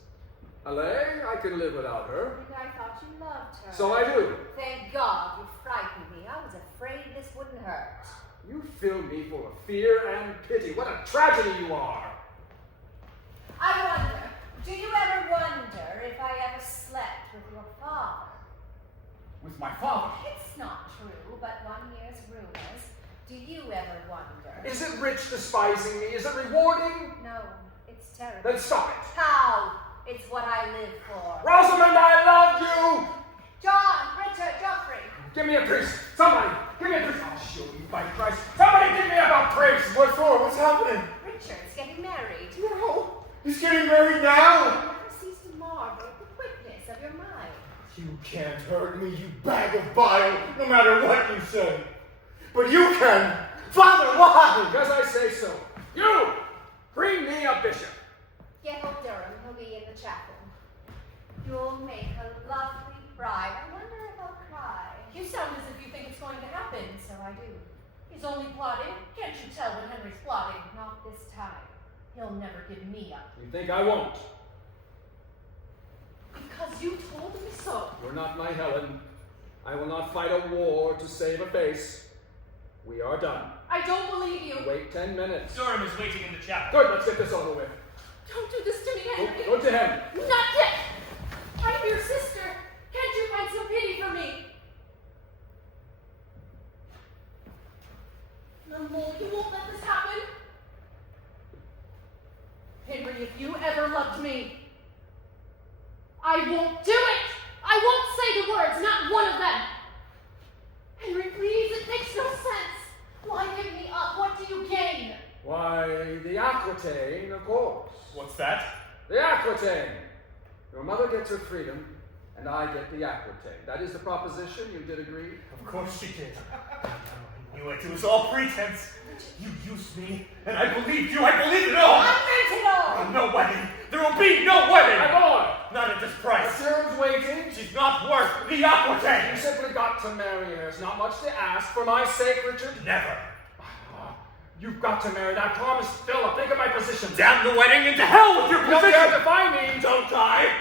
Allez, I can live without her. And I thought you loved her. So I do. Thank God you frightened me. I was afraid this wouldn't hurt. You fill me full of fear and pity. What a tragedy you are! I wonder, do you ever wonder if I ever slept with your father? with my father. It's not true, but one hears rumors. Do you ever wonder? Is it rich despising me? Is it rewarding? No, it's terrible. Then stop it. How? It's what I live for. Rosamond, I love you! John, Richard, Geoffrey. Give me a priest. Somebody, give me a priest. I'll show you by Christ. Somebody give me a priest. What for? What's happening? Richard's getting married. No. He's getting married now. You never cease to marvel at the quickness of your mind. You can't hurt me, you bag of bile, no matter what you say. But you can. Father, why? Because I say so. You, bring me a bishop. Get old Durham, he'll be in the chapel. You'll make a lovely bride. I wonder if I'll cry. You sound as if you think it's going to happen. So I do. He's only plotting. Can't you tell when Henry's plotting? Not this time. He'll never give me up. You think I won't? Because you told me so. You're not my Helen. I will not fight a war to save a face. We are done. I don't believe you. Wait 10 minutes. Durham is waiting in the chapel. Good, let's get this over with. Don't do this to me, Henry. Go to him. Not yet. I'm your sister. Can't you find some pity for me? No, you won't let this happen. Henry, if you ever loved me, I won't do it. I won't say the words, not one of them. Henry, please, it makes no sense. Why give me up? What do you gain? Why, the Aquitaine, of course. What's that? The Aquitaine. Your mother gets her freedom, and I get the Aquitaine. That is the proposition. You did agree? Of course she did. I knew it. It was all pretense. You used me, and I believed you. I believed it all. I meant it all! No wedding. There will be no wedding. My boy! Not at this price. The serum waiting. She's not worth the You Aquitaine. simply got to marry her. It's not much to ask. For my sake, Richard. Never. You've got to marry that. I promised Philip. Think of my position. Damn the wedding into hell with your You don't position. dare defy me. Don't I?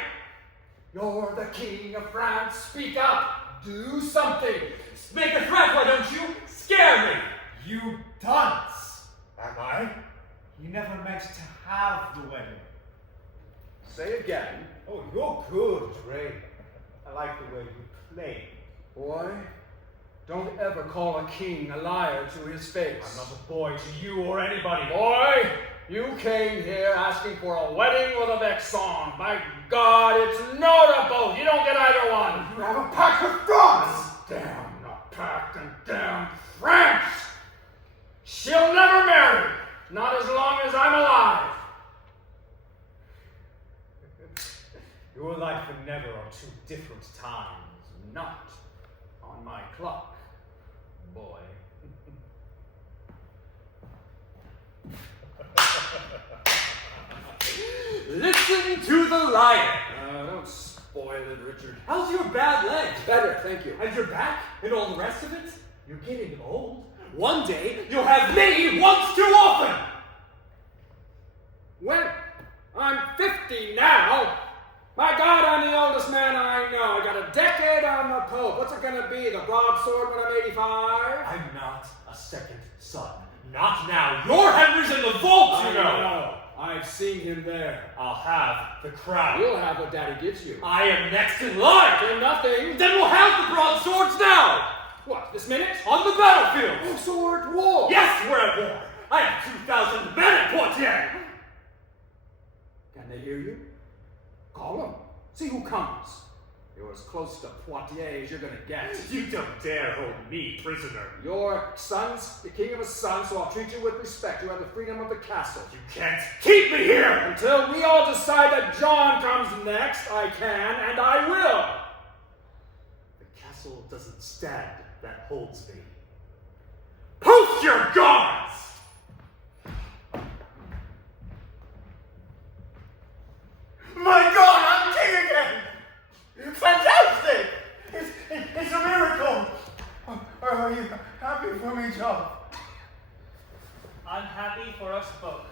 You're the king of France. Speak up. Do something. Make a threat, why don't you? Scare me. You dunce! Am I? You never meant to have the wedding. Say again. Oh, you're good, Ray. I like the way you play. Boy, don't ever call a king a liar to his face. I'm not a boy to you or anybody. Boy, you came here asking for a wedding with a vexon. By God, it's no to both. You don't get either one. You have a pact with France. Damn the pact and damn France. She'll never marry. Not as long as I'm alive. Your life and never are two different times. Not on my clock, boy. Listen to the liar. Don't spoil it, Richard. How's your bad leg? Better, thank you. And your back? And all the rest of it? You're getting old. One day, you'll have me once too often! When? I'm 50 now. My God, I'm the oldest man I know. I got a decade on the Pope. What's it gonna be? The broadsword when I'm 85? I'm not a second son. Not now. Your Henry's in the vault, you know. I've seen him there. I'll have the crown. You'll have what Daddy gives you. I am next in line. For nothing. Then we'll have the broadswords now. What, this minute? On the battlefield. Oh, so we're at war. Yes, we're at war. I have 2,000 men at Poitiers. Can they hear you? Call them. See who comes. You're as close to Poitiers as you're gonna get. You don't dare hold me prisoner. Your son's the king of a son, so I'll treat you with respect. You have the freedom of the castle. You can't keep me here. Until we all decide that John comes next, I can and I will. The castle doesn't stand. That holds me. Post your guards! My God, I'm king again! Fantastic! It's a miracle! Are you happy for me, John? I'm happy for us both.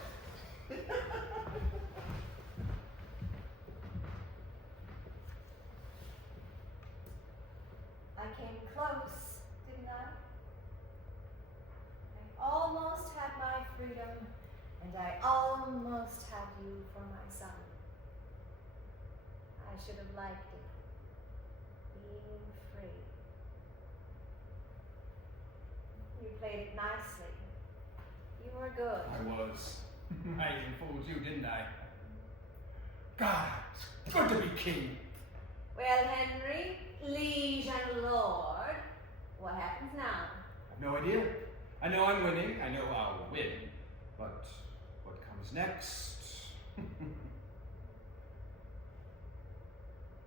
I came close, didn't I? I almost had my freedom, and I almost had you for my son. I should have liked it. Being free. You played it nicely. You were good. I was. I even fooled you, didn't I? God, it's good to be king. Well, Henry, liege and lord, what happens now? I've no idea. I know I'm winning. I know I'll win. But what comes next?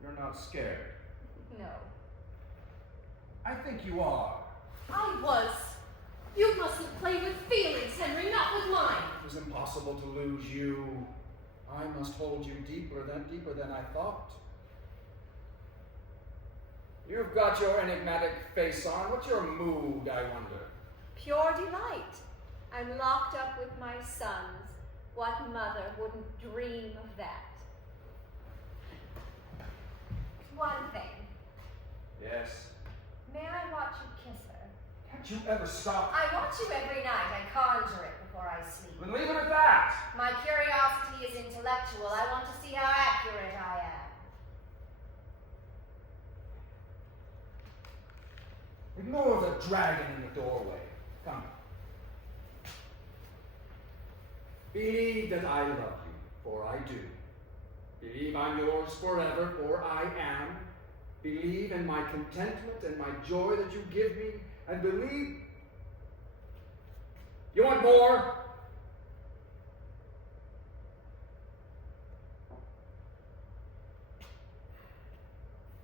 You're not scared. No. I think you are. I was. You mustn't play with feelings, Henry, not with mine. It was impossible to lose you. I must hold you deeper than I thought. You've got your enigmatic face on. What's your mood, I wonder? Pure delight. I'm locked up with my sons. What mother wouldn't dream of that? One thing. Yes. May I watch you kiss her? Can't you ever stop? I watch you every night. I conjure it before I sleep. Then leave it at that. My curiosity is intellectual. I want to see how accurate I am. Ignore the dragon in the doorway. Come. Believe that I love you, for I do. Believe I'm yours forever, for I am. Believe in my contentment and my joy that you give me, and believe. You want more?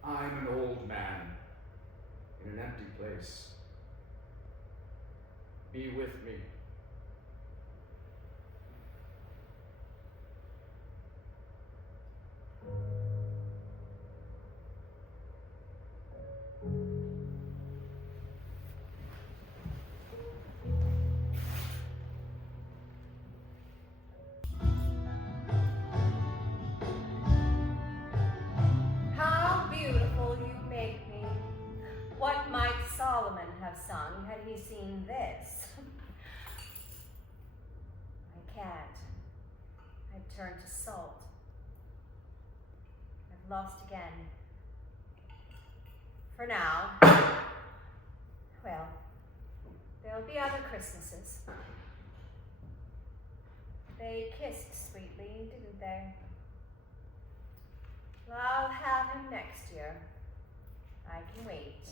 I'm an old man in an empty place. Be with me. How beautiful you make me. What might Solomon have sung had he seen this? I can't. I've turned to salt. I've lost again. For now. Well, there'll be other Christmases. They kissed sweetly, didn't they? Well, I'll have him next year. I can wait.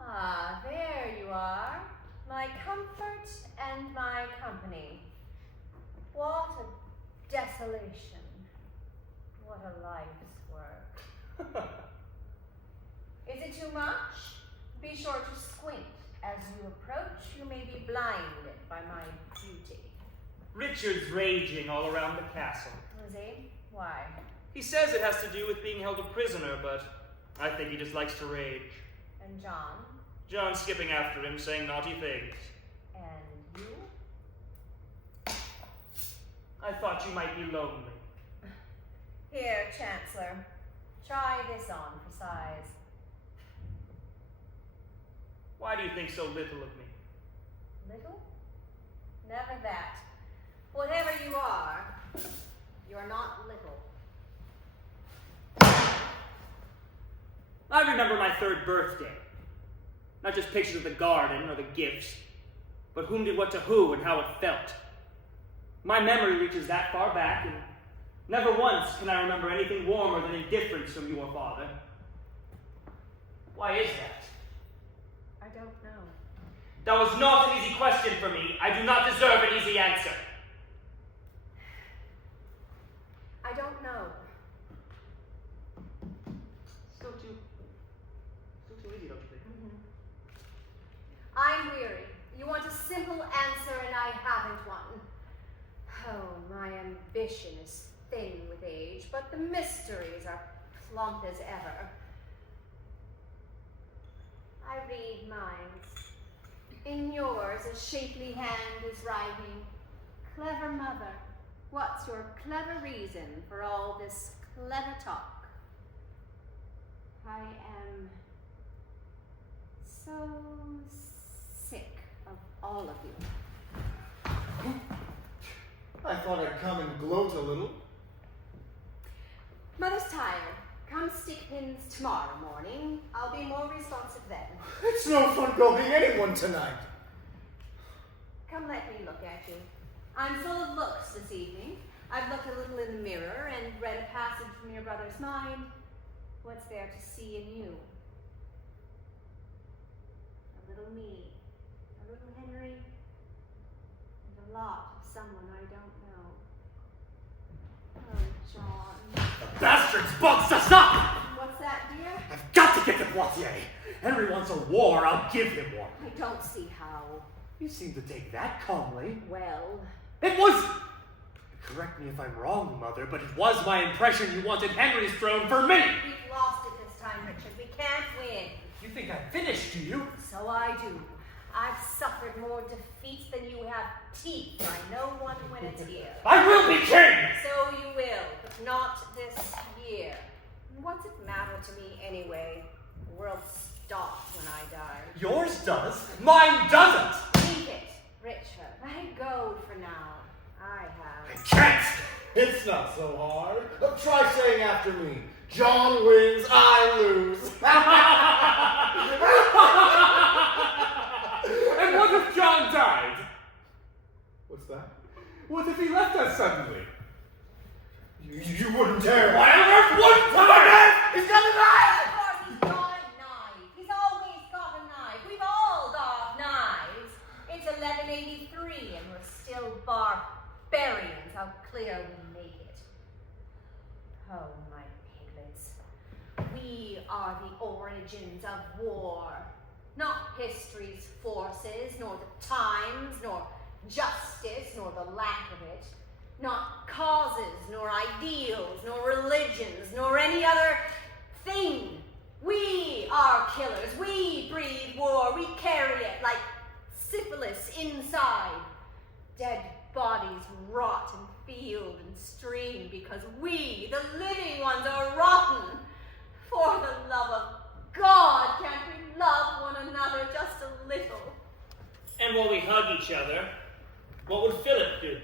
Ah, there you are. My comfort and my company. What a desolation. What a life's work. Is it too much? Be sure to squint. As you approach, you may be blinded by my beauty. Richard's raging all around the castle. Was he? Why? He says it has to do with being held a prisoner, but I think he just likes to rage. And John? John's skipping after him, saying naughty things. And you? I thought you might be lonely. Here, Chancellor. Try this on for size. Why do you think so little of me? Little? Never that. Whatever you are, you're not little. I remember my 3rd birthday. Not just pictures of the garden or the gifts, but whom did what to who and how it felt. My memory reaches that far back, and never once can I remember anything warmer than indifference from your father. Why is that? I don't know. That was not an easy question for me. I do not deserve an easy answer. I don't know. Still too easy, don't you think? I'm weary. You want a simple answer and I haven't one. Oh, my ambition is thin with age, but the mysteries are plump as ever. I read minds. In yours, a shapely hand is writing, "Clever mother, what's your clever reason for all this clever talk?" I am so sick of all of you. I thought I'd come and gloat a little. Mother's tired. Come stick pins tomorrow morning. I'll be more responsive then. It's no fun goading anyone tonight. Come let me look at you. I'm full of looks this evening. I've looked a little in the mirror and read a passage from your brother's mind. What's there to see in you? A little me, a little Henry, and a lot of someone I don't know. Oh, John. The bastard's bugs us up! What's that, dear? I've got to get to Poitiers. Henry wants a war, I'll give him one. I don't see how. You seem to take that calmly. Well, It was... Correct me if I'm wrong, Mother, but it was my impression you wanted Henry's throne for me! we've lost it this time, Richard. We can't win. You think I'm finished, do you? So I do. I've suffered more defeats than you have teeth. I know one when it's here. I will be king! So you will, but not this year. What's it matter to me anyway? The world stops when I die. Yours does, mine doesn't! Leave it, Richard. Let it go for now. I I have. can't! It's not so hard. Try saying after me. John wins, I lose. And what if John died? What's that? What if he left us suddenly? You wouldn't dare. Why on earth wouldn't I? He's got a knife! Of course, he's got a knife. He's always got a knife. We've all got knives. It's 1183 and we're still barbarians. How clear we make it. Oh, my piglets. We are the origins of war. Not history's forces, nor the times, nor justice, nor the lack of it. Not causes, nor ideals, nor religions, nor any other thing. We are killers. We breed war. We carry it like syphilis inside. Dead bodies rot in field and stream because we, the living ones, are rotten. For the love of God, can't we love one another just a little? And while we hug each other, what would Philip do?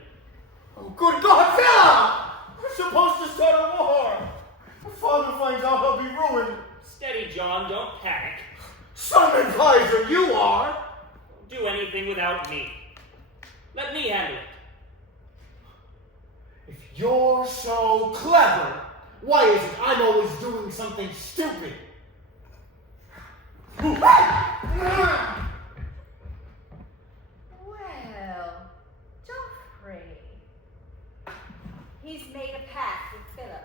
Oh, good God, Philip! We're supposed to start a war. If Father finds out, I'll be ruined. Steady, John, don't panic. Some advisor you are. Don't do anything without me. Let me handle it. If you're so clever, why is it I'm always doing something stupid? Well, Joffrey. He's made a pact with Philip.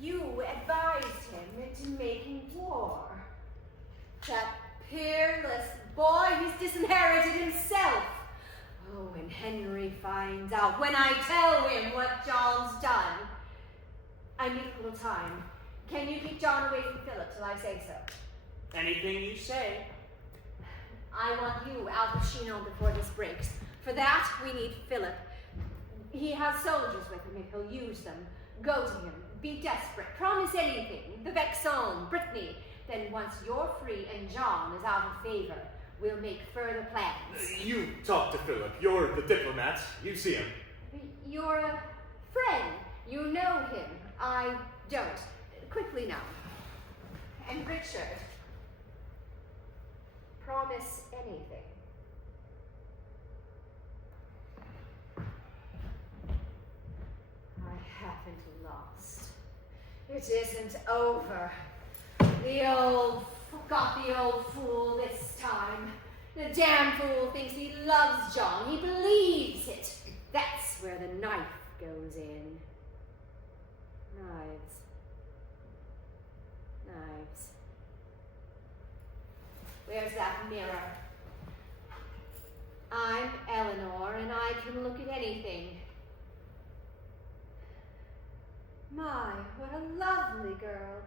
You advised him into making war. That peerless boy, he's disinherited himself. Oh, when Henry finds out, when I tell him what John's done. I need a little time. Can you keep John away from Philip till I say so? Anything you say. I want you Al Pacino before this breaks. For that, we need Philip. He has soldiers with him if he'll use them. Go to him. Be desperate. Promise anything. The Vexone, Brittany. Then once you're free and John is out of favor, we'll make further plans. You talk to Philip. You're the diplomat. You see him. You're a friend. You know him. I don't. Quickly now. And Richard, promise anything. I haven't lost. It isn't over. Got the old fool this time. The damn fool thinks he loves John. He believes it. That's where the knife goes in. Knives. Knives. Where's that mirror? I'm Eleanor, and I can look at anything. My, what a lovely girl.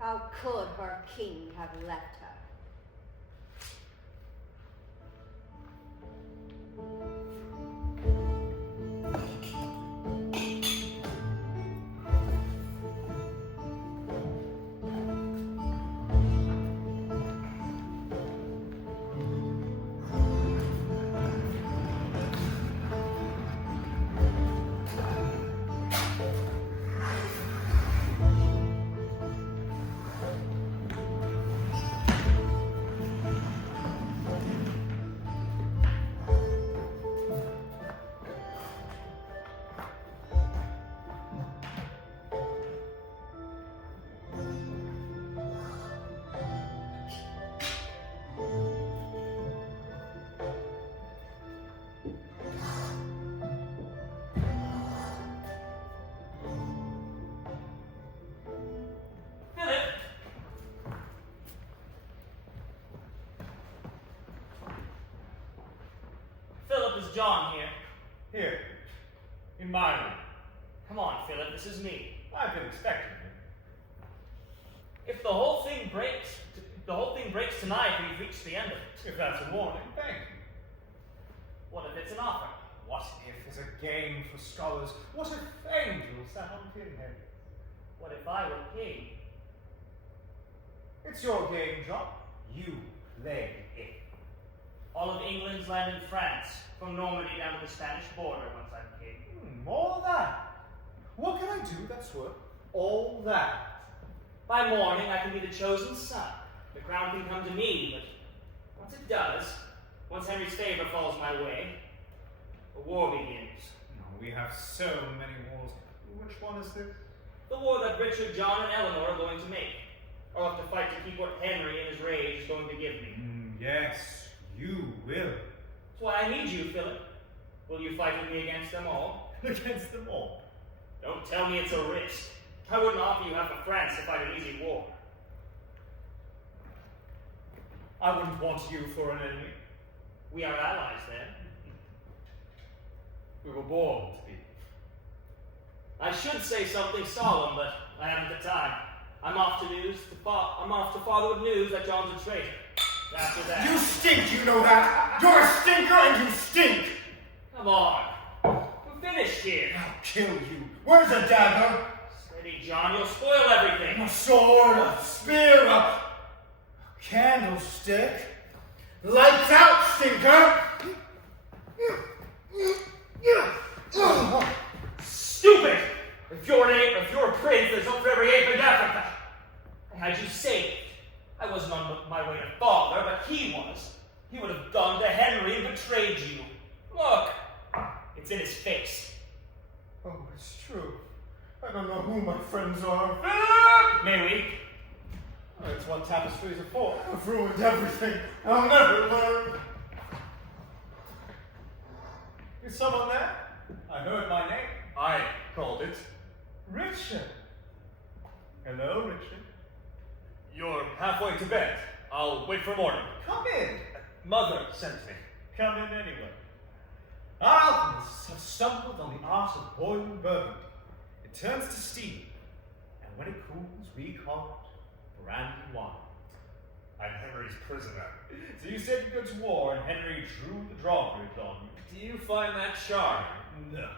How could her king have left her? is John here. Here, in my room. Come on, Philip, this is me. I've been expecting you. If the whole thing breaks tonight, we've reached the end of it. If that's a warning, thank you. What if it's an offer? What if it's a game for scholars? What if angels sat on pinheads? What if I were king? It's your game, John. You play it. All of England's land and France, from Normandy down to the Spanish border once I'm king. All that. What can I do that's worth all that? By morning, I can be the chosen son. The crown can come to me, but once it does, once Henry's favor falls my way, a war begins. We have so many wars. Which one is this? The war that Richard, John, and Eleanor are going to make. I'll have to fight to keep what Henry in his rage is going to give me. Yes, you will. That's why I need you, Philip. Will you fight with me against them all? Against them all. Don't tell me it's a risk. I wouldn't offer you half of France to fight an easy war. I wouldn't want you for an enemy. We are allies then. We were born to be. I should say something solemn, but I haven't the time. I'm off to father with news that John's a traitor. After that. You stink, you know that. You're a stinker and you stink. Come on. We're finished here. I'll kill you. Where's the dagger? Steady, John, you'll spoil everything. A sword, a spear, a candlestick. Lights out, stinker. Stupid! If you're a prince, there's hope for every ape in Africa. I had you saved. I wasn't on my way to father, but he was. He would have gone to Henry and betrayed you. Look, it's in his face. Oh, it's true. I don't know who my friends are. Philip! May we? That's what tapestries are for. I've ruined everything. I'll never learn. Is someone there? I heard my name. I called it. Richard. Hello, Richard. You're halfway to bed. I'll wait for morning. Come in. Mother sent me. Come in anyway. Our alchemists have stumbled on the art of boiling burgundy. It turns to steam, and when it cools, we call it brandy wine. I'm Henry's prisoner. So you said you'd go to war, and Henry drew the drawbridge on you. Do you find that charming? No.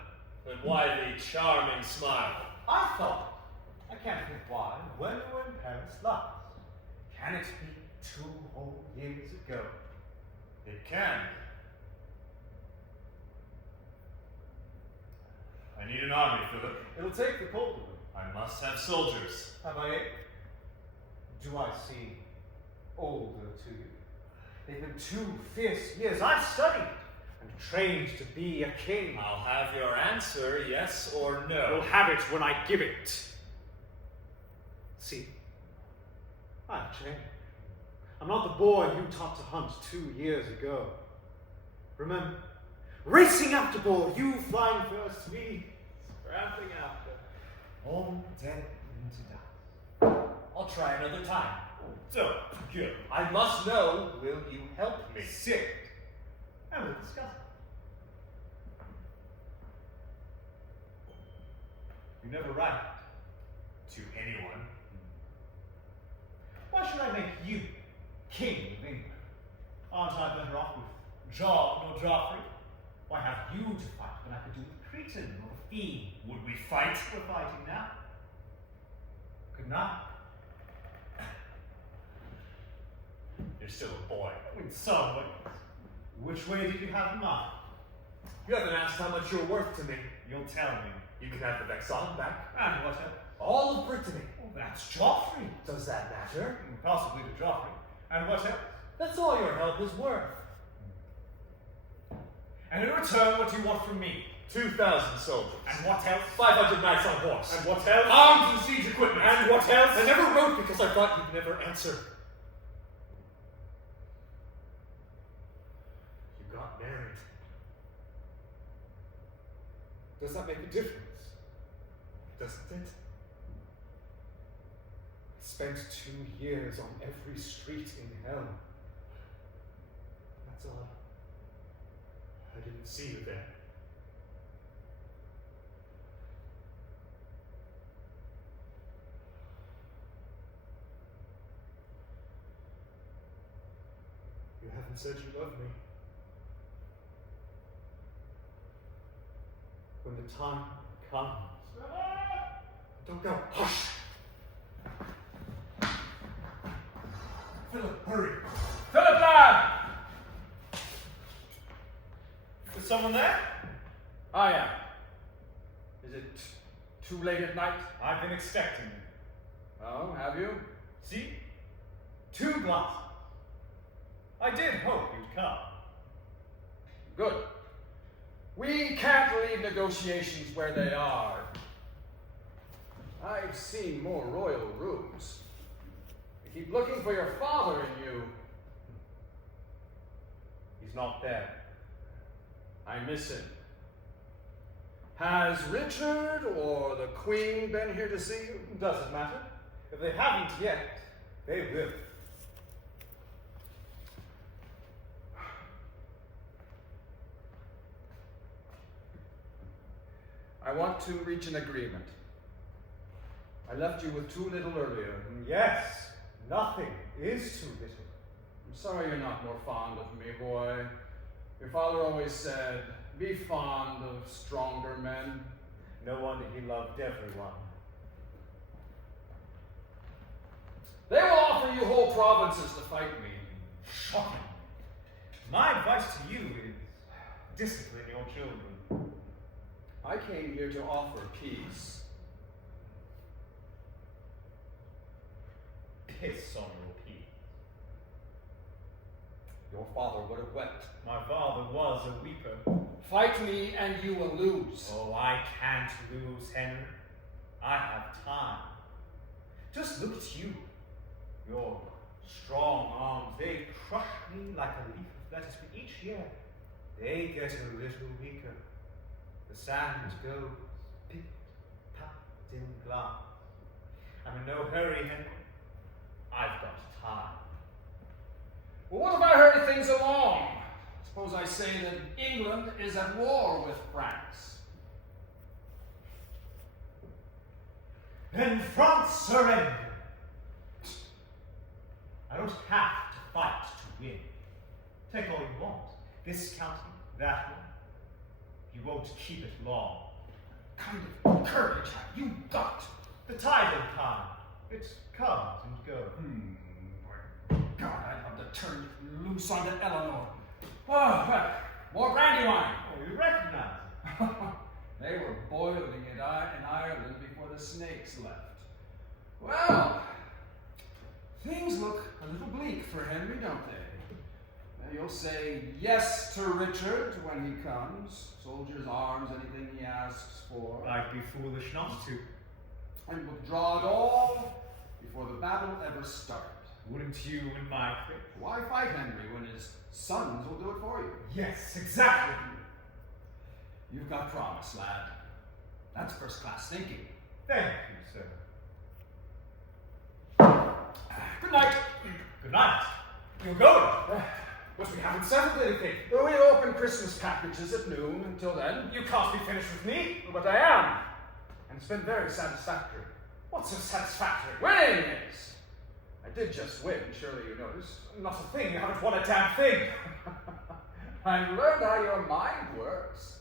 Then why the charming smile? I thought, I can't think why, when we were in Paris last. Can it be 2 whole years ago? It can. I need an army, Philip. It'll take the cold of them. I must have soldiers. Have I? Do I seem older to you? They've been 2 fierce years. I've studied and trained to be a king. I'll have your answer, yes or no. You'll have it when I give it. See, I've changed. I'm not the boy you taught to hunt 2 years ago. Remember, racing after ball, you flying first, me scrapping after. All dead into dust. I'll try another time. So, good. I must know, will you help me? Sit. And we'll discuss it. You never write To anyone. Why should I make you king of England? Aren't I better off with John or Joffrey? Why have you to fight when I could do with Cretan or the Fiend? Would we fight? We're fighting now. Good night. You're still a boy. In some ways. Which way did you have in mind? You haven't asked how much you're worth to me. You'll tell me. You can have the Vexon back. And what else? All of Brittany. Oh, that's Joffrey. Does that matter? Possibly to Joffrey. And what else? That's all your help is worth. And in return, what do you want from me? 2,000 soldiers. And what else? 500 knights on horse. And what else? Arms and siege equipment. And what else? I never wrote because I thought you'd never answer. You got married. Does that make a difference? Doesn't it? I spent 2 years on every street in hell. That's all. I didn't see you then. You haven't said you love me. When the time comes. Don't go. Hush! Philip, hurry. Philip, lad! Is someone there? I am. Is it too late at night? I've been expecting you. Oh, have you? See? 2 glasses. I did hope you'd come. Good. We can't leave negotiations where they are. I've seen more royal rooms. They keep looking for your father in you. He's not there. I miss him. Has Richard or the Queen been here to see you? Doesn't matter. If they haven't yet, they will. I want to reach an agreement. I left you with too little earlier. Yes, nothing is too little. I'm sorry you're not more fond of me, boy. Your father always said, be fond of stronger men. No wonder he loved everyone. They will offer you whole provinces to fight me. Shocking. My advice to you is discipline your children. I came here to offer peace. Piss on your peace. Your father would have wept. My father was a weeper. Fight me and you will lose. Oh, I can't lose, Henry. I have time. Just look at you. Your strong arms, they crush me like a leaf of lettuce, but each year they get a little weaker. The sand goes pit-pat in glass. I'm in no hurry, Henry. I've got time. Well, what if I hurry things along? Suppose I say that England is at war with France. Then France surrender. I don't have to fight to win. Take all you want. This county, that one. You won't keep it long. Kind of courage have you got? The tide will come. It comes and goes. God, I'd love to turn it loose onto Eleanor. Oh, well, more brandy wine. Oh, you recognize it. They were boiling it in Ireland before the snakes left. Well, things look a little bleak for Henry, don't they? You'll say yes to Richard when he comes. Soldiers, arms, anything he asks for. I'd be foolish not to. And withdraw it all before the battle ever started. Wouldn't you in my place? Why fight Henry when his sons will do it for you? Yes, exactly. You've got promise, lad. That's first-class thinking. Thank you, sir. Good night. Good night. You're going. But we haven't settled anything. We'll open Christmas packages at noon. Until then, You can't be finished with me. but I am. And it's been very satisfactory. What's so satisfactory? Winning is. I did just win, surely you noticed. Not a thing. You haven't won a damn thing. I've learned how your mind works.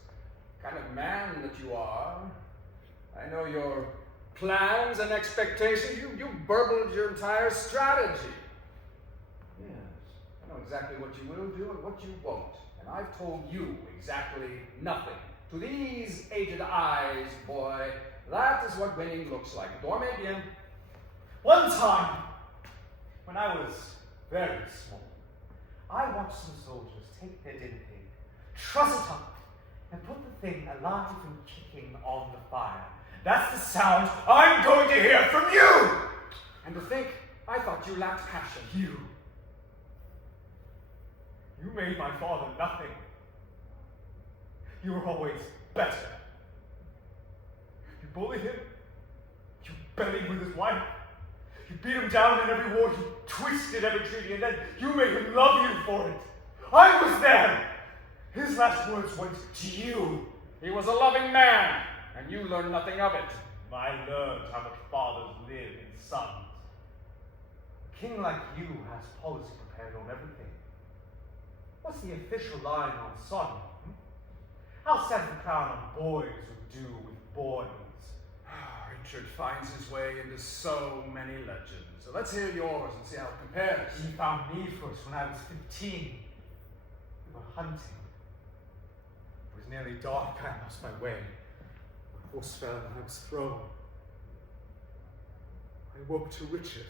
Kind of man that you are. I know your plans and expectations. You burbled your entire strategy. Yes, I know exactly what you will do and what you won't. And I've told you exactly nothing. To these aged eyes, boy, that is what winning looks like. Dorme bien. One time, when I was very small, I watched some soldiers take their dinner pig, truss it up, and put the thing alive and kicking on the fire. That's the sound I'm going to hear from you! And to think, I thought you lacked passion. You made my father nothing. You were always better. You bullied him. You bellied with his wife. You beat him down in every war. You twisted every treaty, and then you made him love you for it. I was there. His last words went to you. He was a loving man, and you learned nothing of it. I learned how much fathers live in sons. A king like you has policy prepared on everything. What's the official line on son? How set the crown on boys who do with boys? Richard finds his way into so many legends. So let's hear yours and see how it compares. He found me first when I was 15. We were hunting. It was nearly dark. I lost my way. My horse fell and I was thrown. I woke to Richard,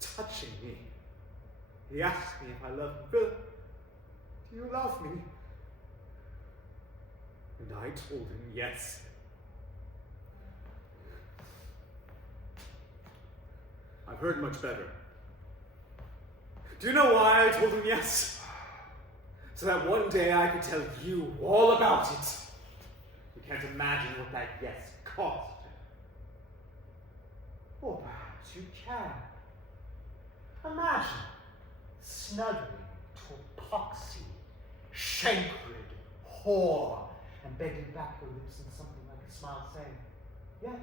touching me. He asked me if I loved him. Philip, do you love me? And I told him yes. I've heard much better. Do you know why I told him yes? So that one day I could tell you all about it. You can't imagine what that yes cost. Or perhaps you can. Imagine snuggling to epoxy, shankred, whore, and begging back your lips in something like a smile saying, yes,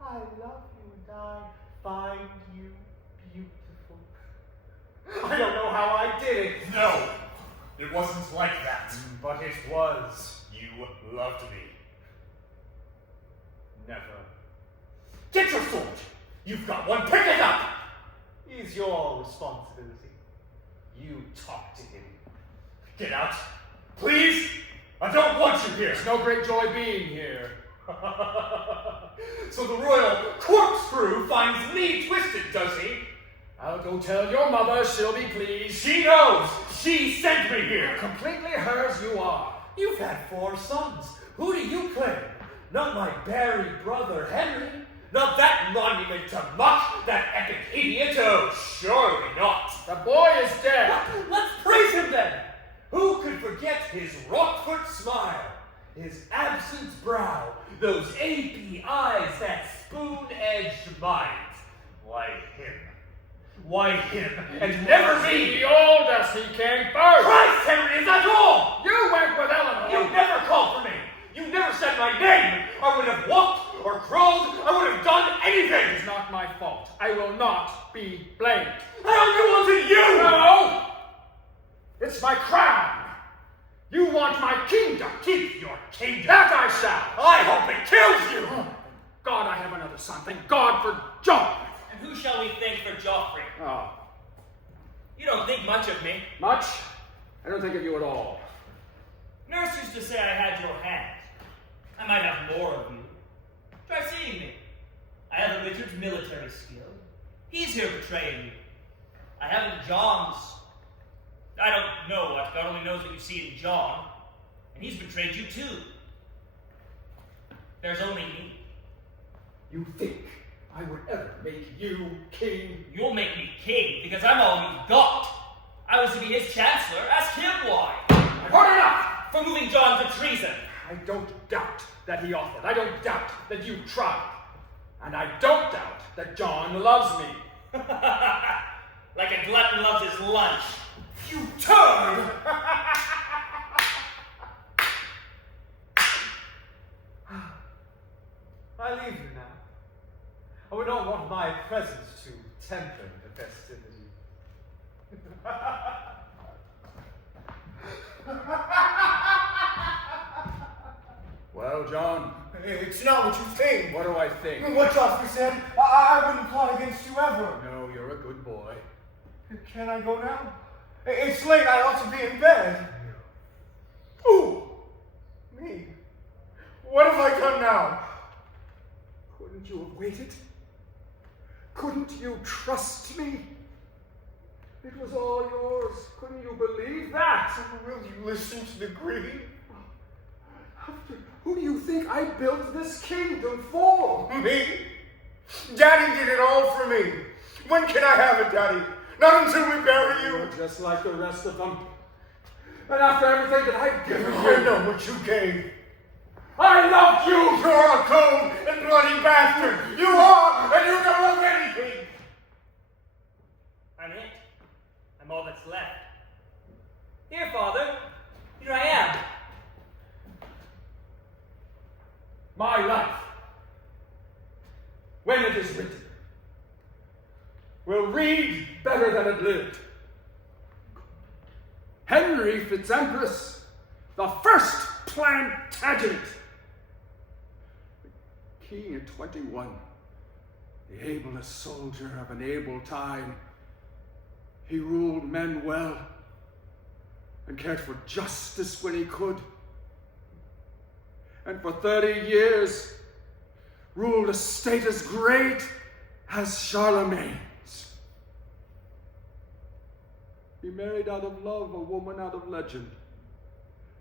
I love you and I find you beautiful. I don't know how I did it. No, it wasn't like that. But it was. You loved me. Never. Get your sword! You've got one, pick it up! He's your responsibility. You talk to him. Get out, please! I don't want you here! There's no great joy being here. So the royal corkscrew finds me twisted, does he? I'll go tell your mother, she'll be pleased. She knows! She sent me here! Completely hers you are. You've had 4 sons. Who do you claim? Not my buried brother Henry? Not that monument to muck, that epic idiot? Oh, surely not. The boy is dead. Let's praise him then. Who could forget his Rockford smile, his absent brow, those AP eyes, that spoon-edged mind? Why him? Why him? And never me! The oldest, he came first. Christ, Henry, is that all? You went with Eleanor. You never called for me. You never said my name. I would have walked or crawled. I would have done anything. It's not my fault. I will not be blamed. I only wanted you. No! It's my crown. You want my kingdom. Keep your kingdom. That I shall. I hope it kills you. Oh, thank God I have another son. Thank God for John. And who shall we thank for Joffrey? Oh, You don't think much of me. much? I don't think of you at all. Nurse used to say I had your hand. I might have more of you. Try seeing me. I have Richard's military skill. He's here betraying you. I haven't John's. I don't know what. God only knows what you see in John. And he's betrayed you too. There's only me. You think I would ever make you king? You'll make me king because I'm all you've got. I was to be his chancellor. Ask him why. I've heard enough! For moving John to treason. I don't doubt that he offered. I don't doubt that you tried. And I don't doubt that John loves me. Like a glutton loves his lunch. You turd! I leave you now. I would not want my presence to temper the festivity. Well, John, It's not what you think. what do I think? What Joffrey said, I wouldn't plot against you ever. No, you're a good boy. Can I go now? It's late, I ought to be in bed. Ooh, me. What have I done now? Couldn't you have waited? Couldn't you trust me? It was all yours. Couldn't you believe that? Will you listen to the greed? Who do you think I built this kingdom for? Me? Daddy did it all for me. When can I have it, Daddy? Not until we bury you. You're just like the rest of them. And after everything that I've given You you, know what you gave. I love you! You're a cold and bloody bastard. You are, and you don't love anything. I'm it. I'm all that's left. Here, Father. You my life, when it is written, will read better than it lived. Henry Fitzempress, the first Plantagenet, the king at 21, the ablest soldier of an able time. He ruled men well and cared for justice when he could. And for 30 years ruled a state as great as Charlemagne's. He married out of love a woman out of legend,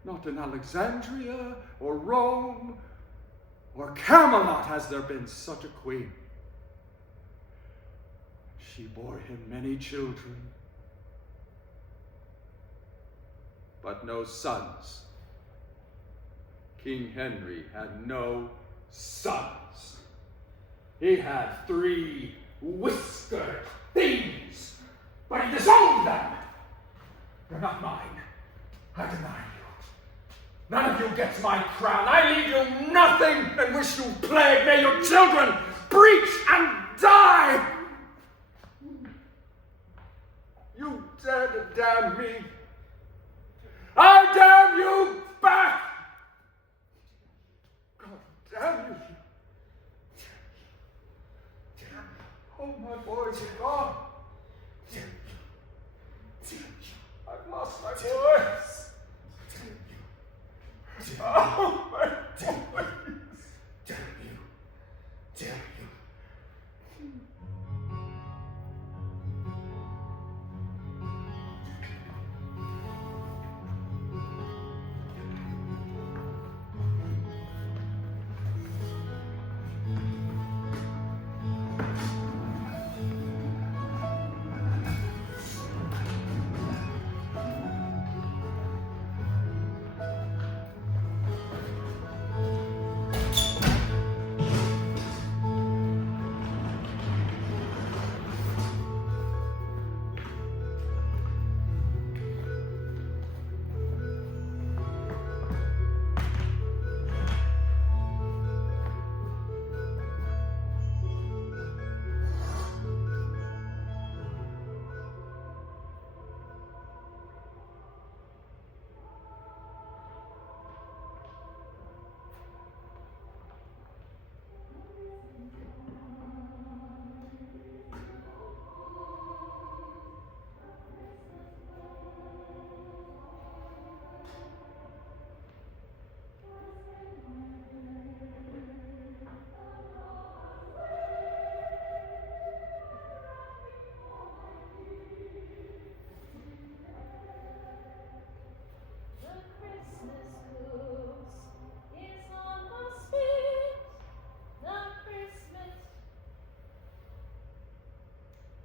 not in Alexandria or Rome or Camelot has there been such a queen. She bore him many children, but no sons. King Henry had no sons. He had 3 whiskered thieves, but he disowned them. You're not mine. I deny you. None of you gets my crown. I leave you nothing and wish you plague. May your children breach and die. You dare to damn me. I damn you back. God damn you. Oh, my boys are gone. I've lost my voice. Oh, my boys. Damn you. Damn you.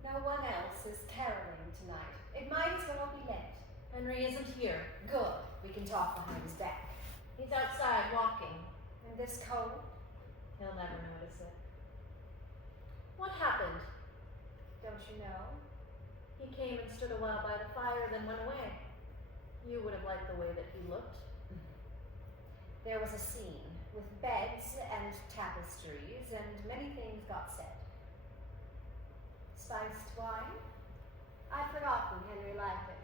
No one else is caroling tonight. It might as well be let. Henry isn't here. Good. We can talk behind his back. He's outside walking. In this cold? He'll never notice it. What happened? Don't you know? He came and stood a while by the fire, then went away. You would have liked the way that he looked. There was a scene with beds and tapestries, and many things got said. Spiced wine? I'd forgotten Henry liked it.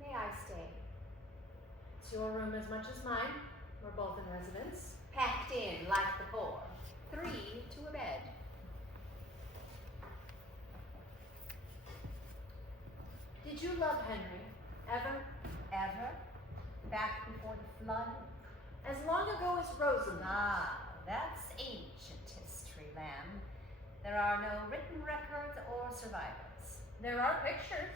May I stay? It's your room as much as mine. We're both in residence. Packed in like the poor. 3 to a bed. Did you love Henry? Ever? Ever? Back before the flood? As long ago as Rosamond. Ah, that's ancient history, Lamb. There are no written records or survivors. There are pictures.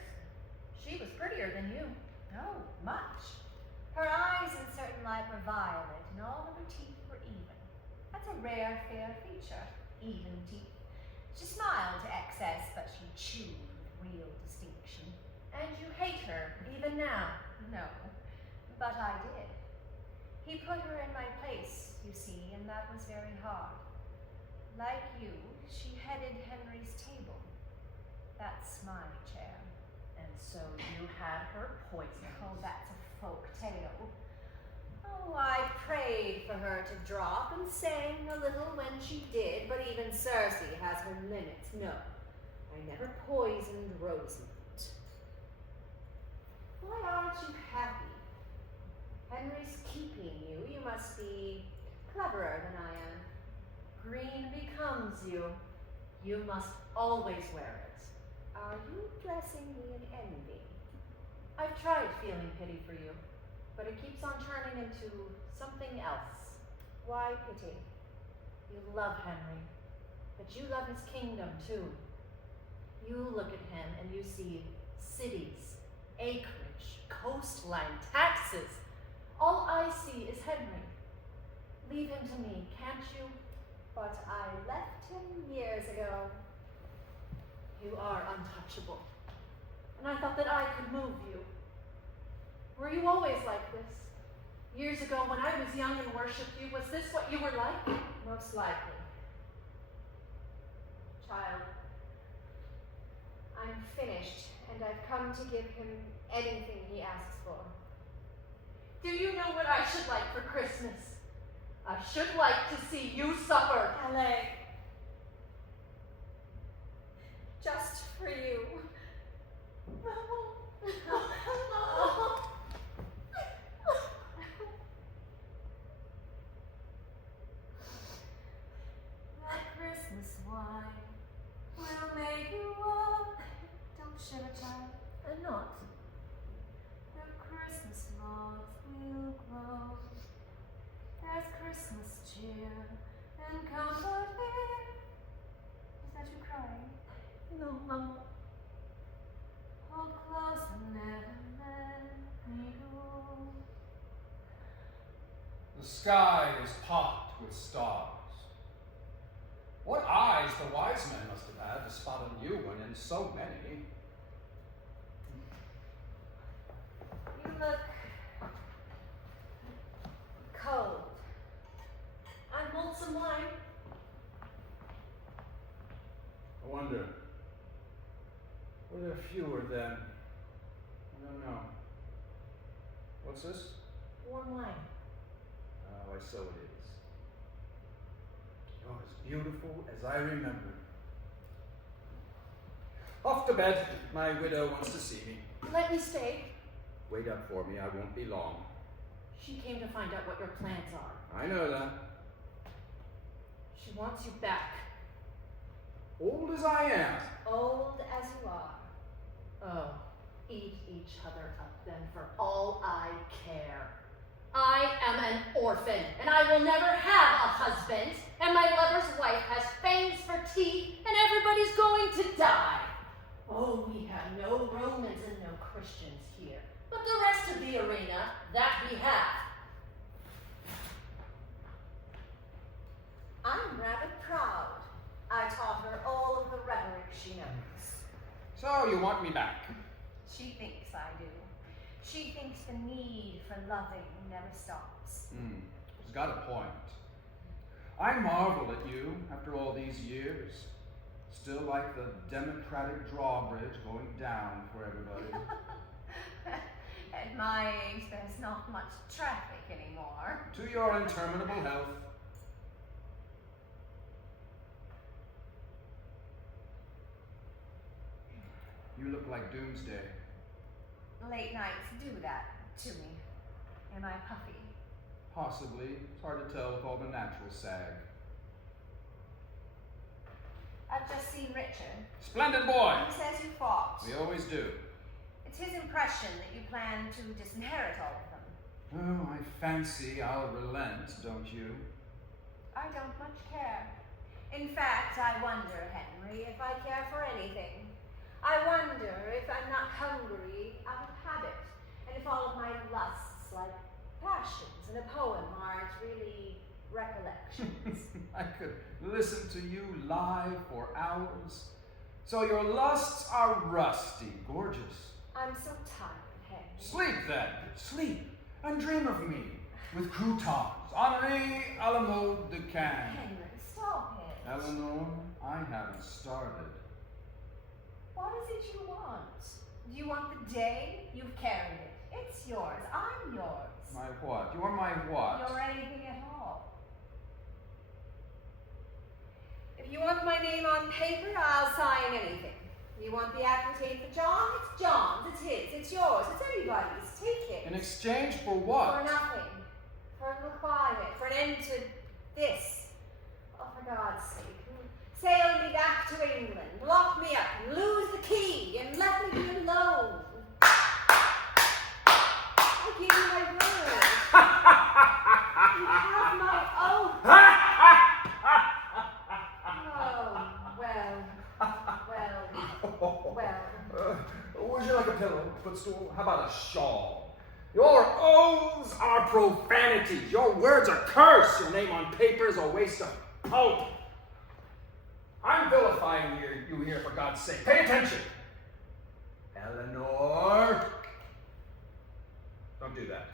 She was prettier than you. No, much. Her eyes in certain light were violet, and all of her teeth were even. That's a rare, fair feature. Even teeth. She smiled to excess, but she chewed with real distinction. And you hate her, even now. No, but I did. He put her in my place, you see, and that was very hard. Like you, she headed Henry's table. That's my chair. And so you had her poisoned. Oh, that's a folk tale. Oh, I prayed for her to drop and sang a little when she did, but even Circe has her limits. No, I never poisoned Rosamond. Why aren't you happy? Henry's keeping you. You must be cleverer than I am. Green becomes you. You must always wear it. Are you dressing me in envy? I've tried feeling pity for you, but it keeps on turning into something else. Why pity? You love Henry, but you love his kingdom too. You look at him and you see cities, acreage, coastline, taxes. All I see is Henry. Leave him to me, can't you? But I left him years ago. You are untouchable. And I thought that I could move you. Were you always like this? Years ago when I was young and worshipped you, was this what you were like? Most likely. Child, I'm finished, and I've come to give him anything he asks for. Do you know what I should like for Christmas? I should like to see you suffer. Calais. Just for you. That Christmas wine will make you walk. Don't shiver, child. And not. The Christmas logs will grow. There's Christmas cheer and comfort here. Is that you crying? No, Mama. Hold close and never let me go. The sky is pocked with stars. What eyes the wise men must have had to spot a new one in so many. You look cold. I want some wine. I wonder, were there fewer then? I don't know. What's this? Warm wine. Oh, so it is. You're as beautiful as I remember. Off to bed. My widow wants to see me. Let me stay. Wait up for me. I won't be long. She came to find out what your plans are. I know that. She wants you back. Old as I am. Old as you are. Oh, eat each other up then for all I care. I am an orphan, and I will never have a husband, and my lover's wife has fangs for teeth, and everybody's going to die. Oh, we have no Romans and no Christians here, but the rest of the arena, that we have. I'm rather proud. I taught her all of the rhetoric she knows. So you want me back? She thinks I do. She thinks the need for loving never stops. She's got a point. I marvel at you after all these years. Still like the democratic drawbridge going down for everybody. At my age, there's not much traffic anymore. To your interminable health. You look like doomsday. Late nights do that to me. Am I puffy? Possibly. It's hard to tell with all the natural sag. I've just seen Richard. Splendid boy! He says you fought. We always do. It's his impression that you plan to disinherit all of them. Oh, I fancy I'll relent, don't you? I don't much care. In fact, I wonder, Henry, if I care for anything. I wonder if I'm not hungry out of habit, and if all of my lusts, like passions in a poem, aren't really recollections. I could listen to you lie for hours. So your lusts are rusty, gorgeous. I'm so tired, Henry. Sleep then, sleep, and dream of me with croutons, Henri a la mode de Cannes. Henry, stop it. Eleanor, I haven't started. What is it you want? Do you want the day? You've carried it. It's yours. I'm yours. My what? You're my what? You're anything at all. If you want my name on paper, I'll sign anything. You want the aftertaste for John? It's John's. It's his. It's yours. It's everybody's. Take it. In exchange for what? For nothing. For a little quiet. For an end to this. Oh, for God's sake. Sail me back to England. Lock me up. Lose the key. And let me be alone. I give you my word. You have my oath. Oh, well. Would you like a pillow, footstool? How about a shawl? Your oaths are profanities. Your words are curse. Your name on paper is a waste of pulp. I'm vilifying you here for God's sake. Pay attention. Eleanor. Don't do that.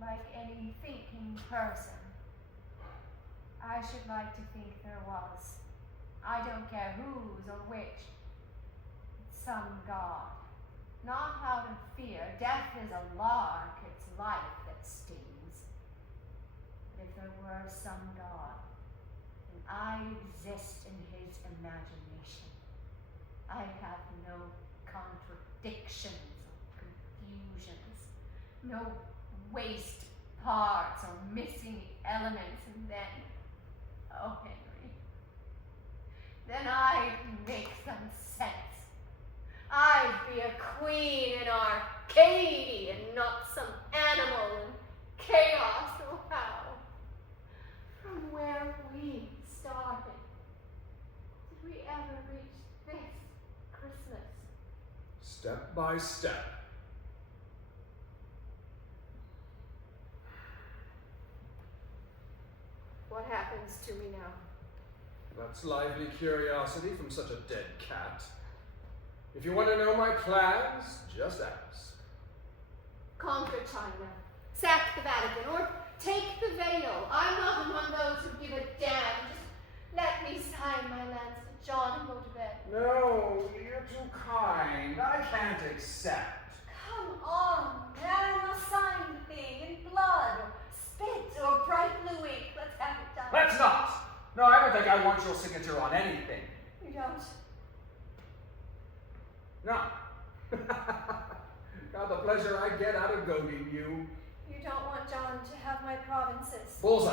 Like any thinking person, I should like to think there was. I don't care whose or which. Some God. Not out of fear. Death is a lark. It's life that stings. But if there were some God, then I exist in his imagination. I have no contradictions or confusions. No waste parts or missing elements, and then, oh Henry, then I'd make some sense. I'd be a queen in Arcadia and not some animal in chaos. Oh how? From where we started, did we ever reach this Christmas? Step by step. What happens to me now? That's lively curiosity from such a dead cat. If you want to know my plans, just ask. Conquer China, sack the Vatican, or take the veil. I'm not among those who give a damn. Just let me sign my lands to John and go to bed. No, you're too kind. I can't accept. Come on, man, I'll sign the thing in blood, or spit, or bright blue ink. Let's have it done. Let's not. No, I don't think I want your signature on anything. You don't? No. God, the pleasure I get out of goading you. You don't want John to have my provinces. Bullseye. I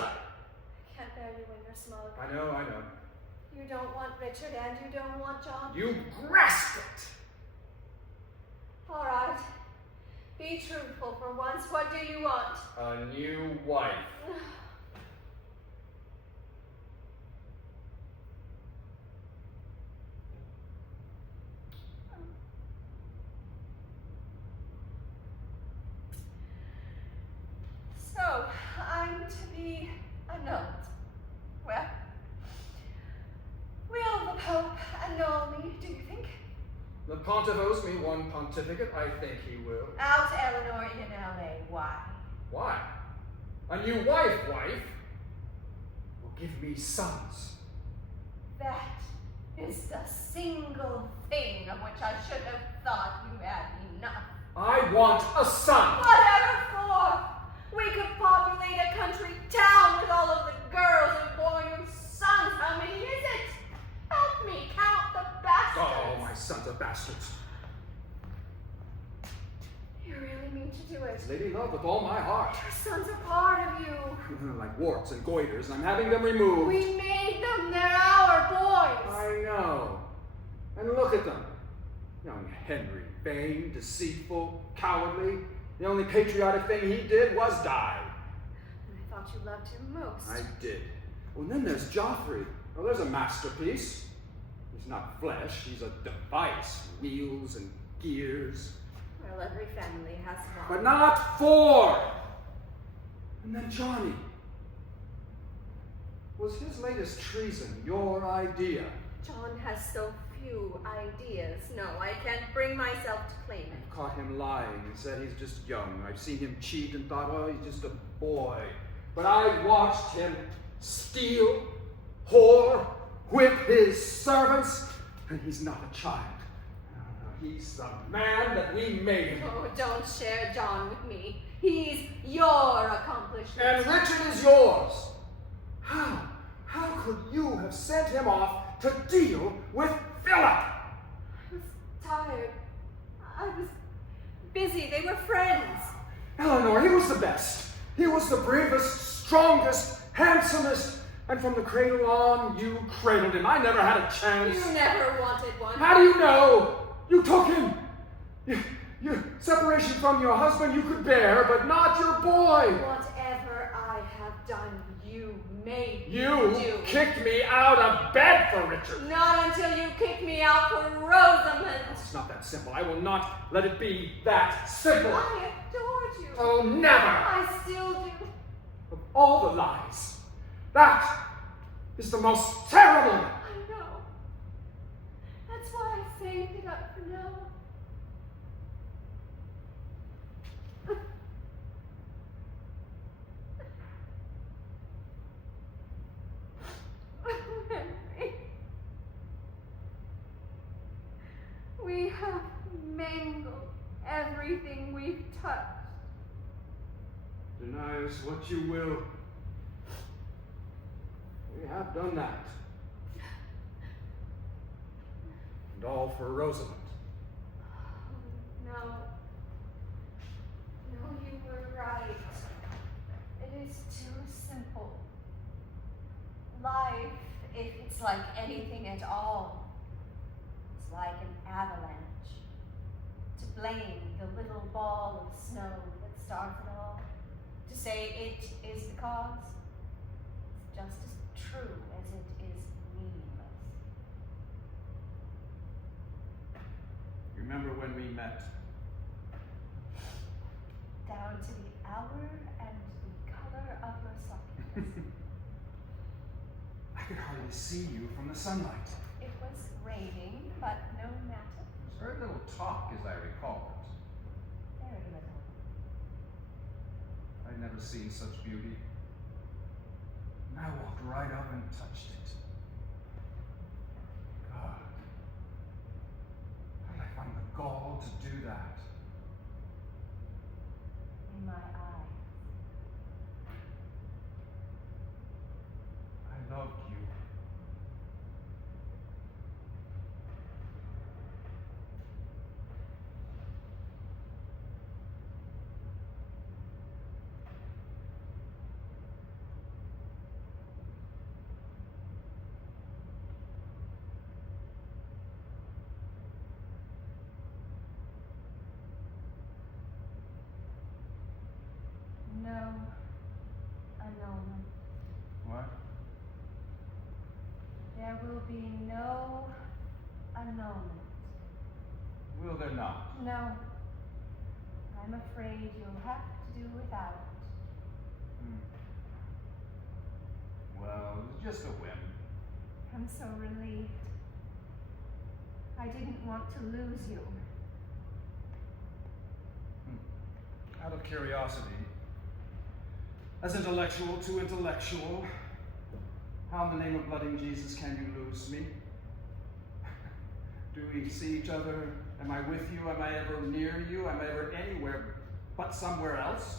can't bear you when you're smug. I know. You don't want Richard and you don't want John. You grasped it. All right. Be truthful for once. What do you want? A new wife. So, I'm to be annulled. Well, will the Pope annul me, do you think? The pontiff owes me one pontificate. I think he will. Out Eleanor in LA. Why? Why? A new wife will give me sons. That is the single thing of which I should have thought you had enough. I want a son. Whatever for? We could populate a country town with all of the girls and boys and sons. How many is it? Help me count the bastards. Oh, my sons are bastards. You really mean to do it? Lady love with all my heart. Your sons are part of you. Like warts and goiters, and I'm having them removed. We made them. They're our boys. I know. And look at them. Young Henry, vain, deceitful, cowardly. The only patriotic thing he did was die. I thought you loved him most. I did. Well, and then there's Joffrey. Oh, there's a masterpiece. He's not flesh, he's a device. Wheels and gears. Well, every family has one. But not four! And then Johnny. Was his latest treason your idea? John has so few ideas. No, I can't bring myself to claim it. I've caught him lying and said he's just young. I've seen him cheat and thought, oh, he's just a boy. But I watched him steal, whore, whip his servants, And he's not a child. He's the man that we made him. Oh, don't share John with me. He's your accomplishment. And Richard is yours. How could you have sent him off to deal with Philip? I was tired. I was busy. They were friends. Eleanor, he was the best. He was the bravest, strongest, handsomest. And from the cradle on, you cradled him. I never had a chance. You never wanted one. How do you know? You took him. Your separation from your husband you could bear, but not your boy. Whatever I have done, you made me You do. kicked me out of bed for Richard. Not until you kicked me out for Rosamond. It's not that simple. I will not let it be that simple. I adored you. Oh, never. I still do. Of all the lies, that is the most terrible. I know. That's why I saved it up for now. Henry. We have mangled everything we've touched. Deny us what you will. We have done that. And all for Rosamond. No. No, you were right. It is too simple. Life, if it's like anything at all, is like an avalanche. To blame the little ball of snow that starts it all, to say it is the cause, is just as true as it is meaningless. You remember when we met? Down to the hour and the color of your succulents. I could hardly see you from the sunlight. It was raining, but no matter. There's very little talk, as I recall it. Very little. I'd never seen such beauty. And I walked right up and touched it. God, how did I find the gall to do that? In my eyes. I loved you. No annulment. What? There will be no annulment. Will there not? No. I'm afraid you'll have to do without. Well, it was just a whim. I'm so relieved. I didn't want to lose you. Out of curiosity, as intellectual to intellectual, how in the name of blooding Jesus can you lose me? Do we see each other? Am I with you? Am I ever near you? Am I ever anywhere but somewhere else?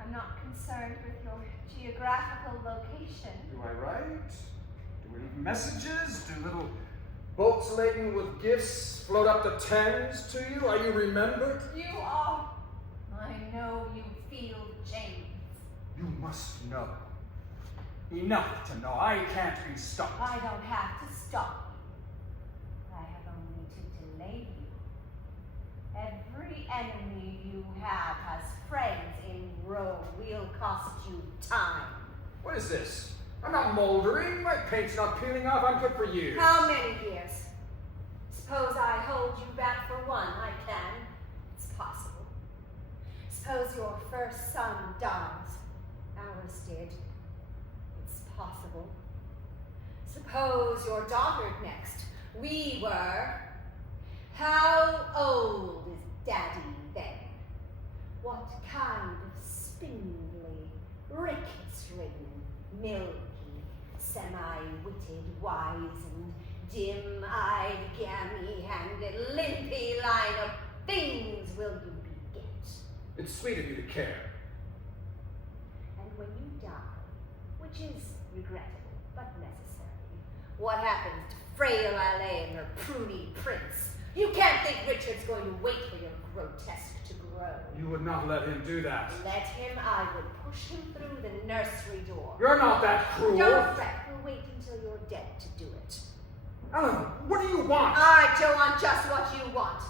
I'm not concerned with your geographical location. Do I write? Do we leave messages? Do little boats laden with gifts float up the Thames to you? Are you remembered? You are. I know you feel James. You must know. Enough to know. I can't be stopped. I don't have to stop you. I have only to delay you. Every enemy you have has friends in Rome. We'll cost you time. What is this? I'm not moldering. My paint's not peeling off. I'm good for years. How many years? Suppose I hold you back for one. I can. It's possible. Suppose your first son dies. Ours did. It's possible. Suppose your daughter next. We were. How old is Daddy then? What kind of spindly, rickets-ridden, milky, semi-witted, wise, and dim-eyed, gammy-handed, limpy line of things will you beget. It's sweet of you to care. And when you die, which is regrettable but necessary, what happens to frail Alley and her pruny prince? You can't think Richard's going to wait for your grotesque to grow. You would not let him do that. Let him, I would push him through the nursery door. You're not that cruel. Don't fret, we'll wait until you're dead to do it. Eleanor, what do you want? I don't want just what you want.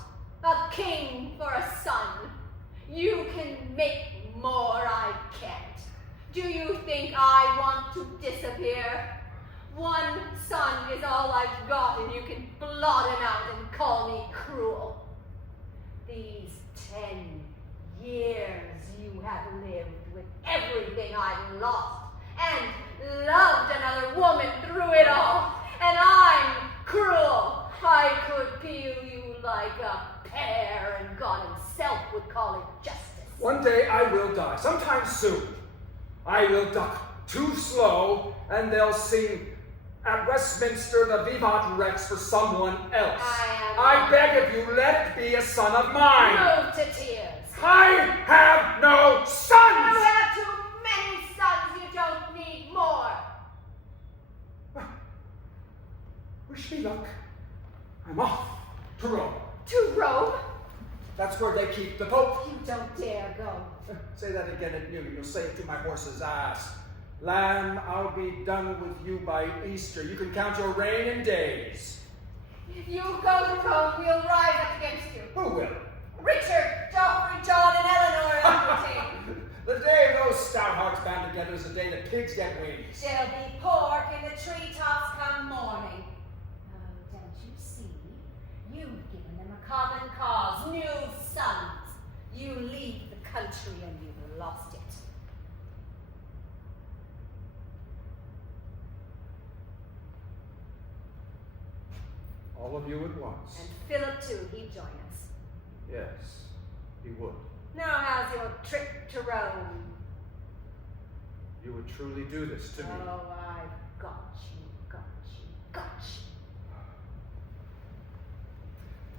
A king for a son. You can make more, I can't. Do you think I want to disappear? One son is all I've got, and you can blot him out and call me cruel. These 10 years you have lived with everything I've lost, and loved another woman through it all, and I'm cruel. I could peel you like a pear, and God himself would call it justice. One day I will die, sometime soon. I will duck too slow, and they'll sing at Westminster the Vivat Rex for someone else. I beg of you, let it be a son of mine. Moved to tears. I have no sons! You have too many sons, you don't need more. Wish me luck. I'm off to Rome. To Rome? That's where they keep the Pope. You don't dare go. Say that again at noon. You'll say it to my horse's ass. Lamb, I'll be done with you by Easter. You can count your reign in days. If you go to Rome, we'll rise up against you. Who will? Richard, Joffrey, John, and Eleanor Everything. The day those stout hearts band together is the day that pigs get wings. There'll be pork in the treetops come morning. Oh, don't you see? You've given them a common cause, new sons. You leave the country and you've lost it. All of you at once. And Philip, too, he'd join us. Yes, he would. Now, how's your trip to Rome? You would truly do this to me. Oh, I've got you.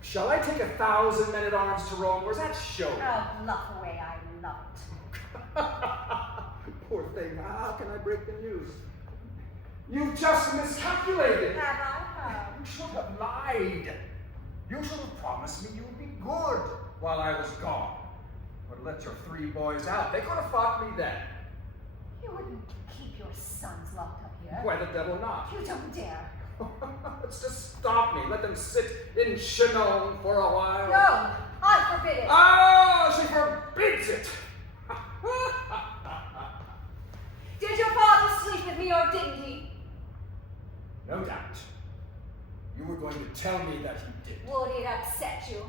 Shall I take 1,000 men-at-arms to Rome, or is that show? Oh, bluff away, I love it. Poor thing, how can I break the news? You just miscalculated. Have I? You should have lied. You should have promised me you would be good while I was gone. But let your 3 boys out. They could have fought me then. You wouldn't keep your sons locked up here. Why the devil not? You don't dare. Let's just stop me. Let them sit in Chinon for a while. No, I forbid it. Oh, she forbids it. Did your father sleep with me or didn't he? No doubt. You were going to tell me that he did. Would it upset you?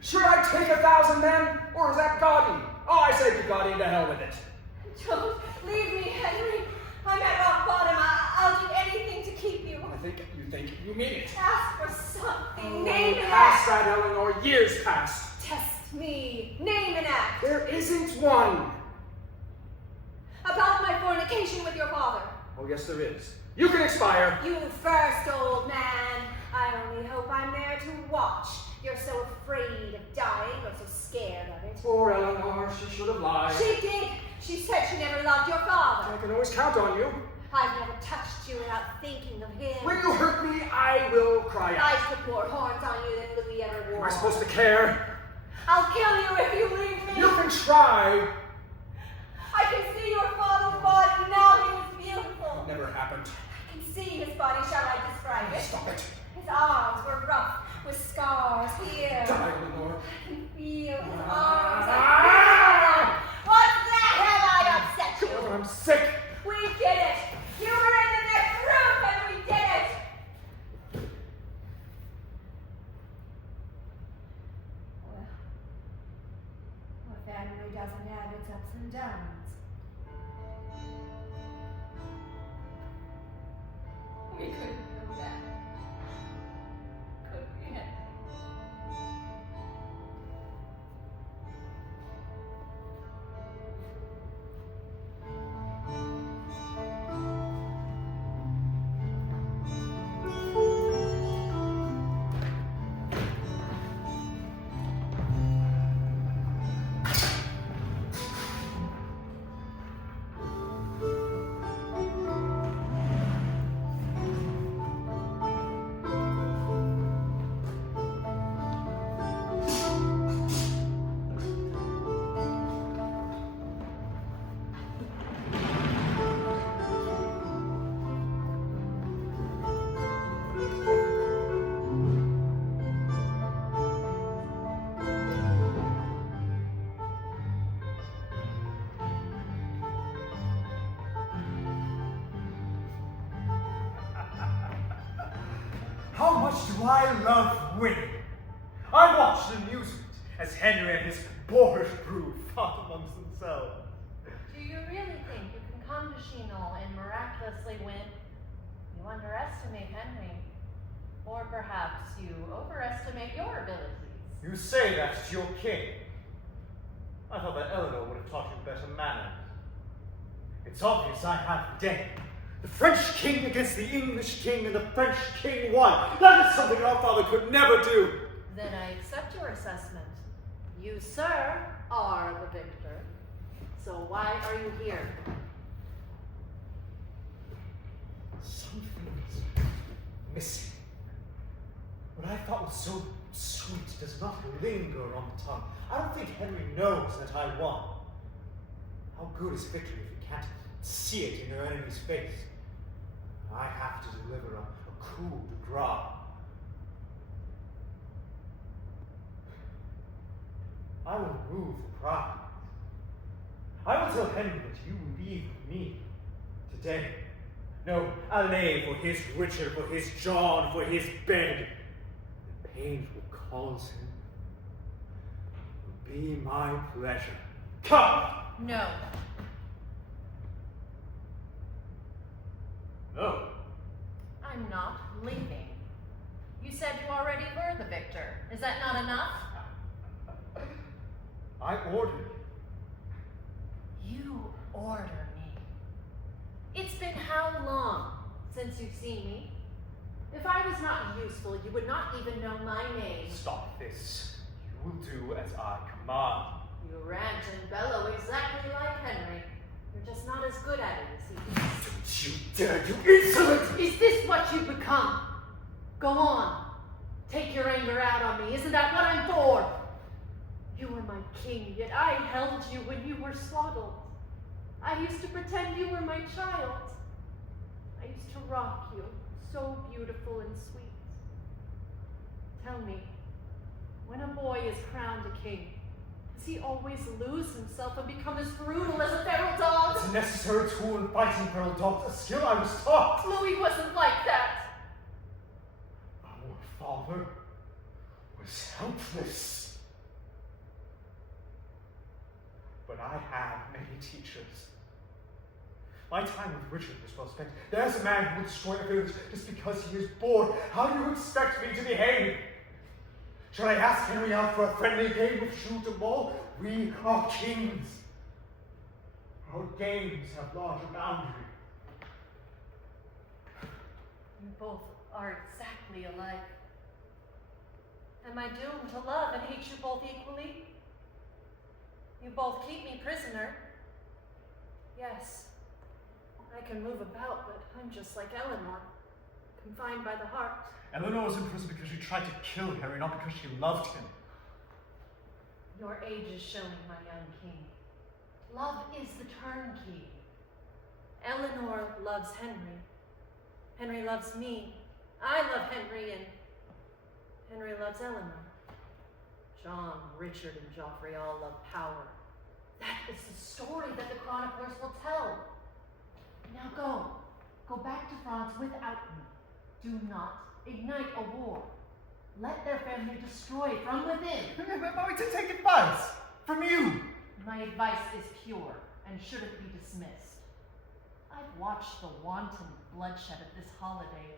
Should I take 1,000 men, or is that gaudy? Oh, I say to gaudy, to hell with it. Don't leave me, Henry. I'm at rock bottom. I'll do anything to keep you. I think you mean it. Ask for something. Name an Past act. that, Eleanor, years past. Test me. Name an act. There isn't one. About my fornication with your father. Oh, yes, there is. You can expire. You first, old man. I only hope I'm there to watch. You're so afraid of dying or so scared of it. Poor Eleanor, she should have lied. She did. She said she never loved your father. I can always count on you. I've never touched you without thinking of him. When you hurt me, I will cry I out. put more horns on you than Louis ever Am wore. I supposed to care? I'll kill you if you leave me. You can try. I can see your father's body now. He was beautiful. It never happened. I can see his body. Shall I describe it? Stop it. His arms were rough with scars here. Die, Eleanor. I can feel his arms. Ah! What's that? Have I upset you? Oh, I'm sick. We did it. You were in the next room and we did it. Well, our family doesn't have its ups and downs. We couldn't know that. Could we, Henry? do I love winning. I watched the amusement as Henry and his boorish brood fought amongst themselves. Do you really think you can come to Chinon and miraculously win? You underestimate Henry. Or perhaps you overestimate your abilities. You say that to your king. I thought that Eleanor would have taught you better manners. It's obvious I have the day. The French king against the English king, and the French king won. That is something our father could never do. Then I accept your assessment. You, sir, are the victor. So why are you here? Something's missing. What I thought was so sweet does not linger on the tongue. I don't think Henry knows that I won. How good is victory if you can't see it in your enemy's face? I have to deliver a coup de grace. I will remove the prize. I will tell Henry that you leave with me today. No, allez for his Richard, for his John, for his bed. The painful cause him will be my pleasure. Come! No. No. I'm not leaving. You said you already were the victor. Is that not enough? I ordered you. You order me. It's been how long since you've seen me? If I was not useful, you would not even know my name. Stop this. You will do as I command. You rant and bellow exactly like Henry. You're just not as good at it as he is. Don't you dare, you insolent! Is this what you've become? Go on. Take your anger out on me. Isn't that what I'm for? You were my king, yet I held you when you were swaddled. I used to pretend you were my child. I used to rock you, so beautiful and sweet. Tell me, when a boy is crowned a king, does he always lose himself and become as brutal as a feral dog? It's a necessary tool in fighting feral dogs, a skill I was taught. Louis wasn't like that. Our father was helpless. But I have many teachers. My time with Richard was well spent. There's a man who would destroy a village just because he is bored. How do you expect me to behave? Shall I ask Henry out for a friendly game of shoot and ball? We are kings. Our games have larger boundaries. You both are exactly alike. Am I doomed to love and hate you both equally? You both keep me prisoner. Yes, I can move about, but I'm just like Eleanor, confined by the heart. Eleanor was in prison because she tried to kill Henry, not because she loved him. Your age is showing, my young king. Love is the turnkey. Eleanor loves Henry. Henry loves me. I love Henry, and Henry loves Eleanor. John, Richard, and Joffrey all love power. That is the story that the chroniclers will tell. Now go. Go back to France without me. Do not ignite a war. Let their family destroy from within. But to take advice from you. My advice is pure and shouldn't be dismissed. I've watched the wanton bloodshed of this holiday.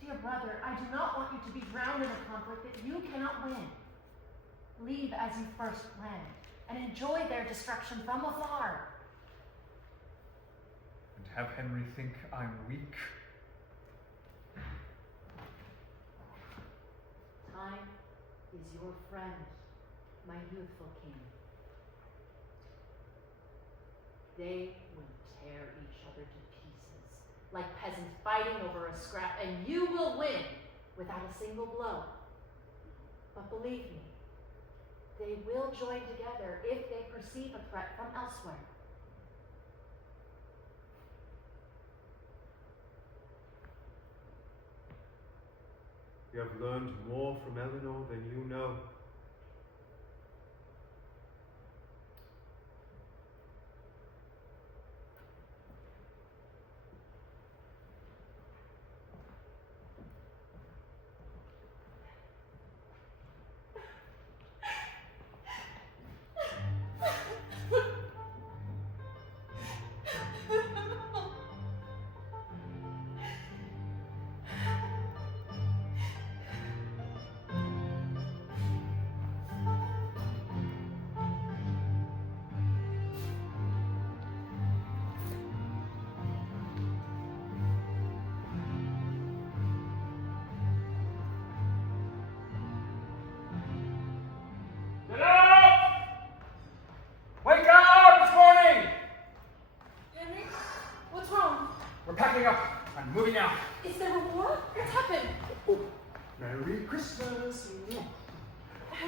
Dear brother, I do not want you to be drowned in a conflict that you cannot win. Leave as you first planned, and enjoy their destruction from afar. And have Henry think I'm weak. Time is your friend, my youthful king. They will tear each other to pieces, like peasants fighting over a scrap, and you will win without a single blow. But believe me, they will join together if they perceive a threat from elsewhere. You have learned more from Eleanor than you know.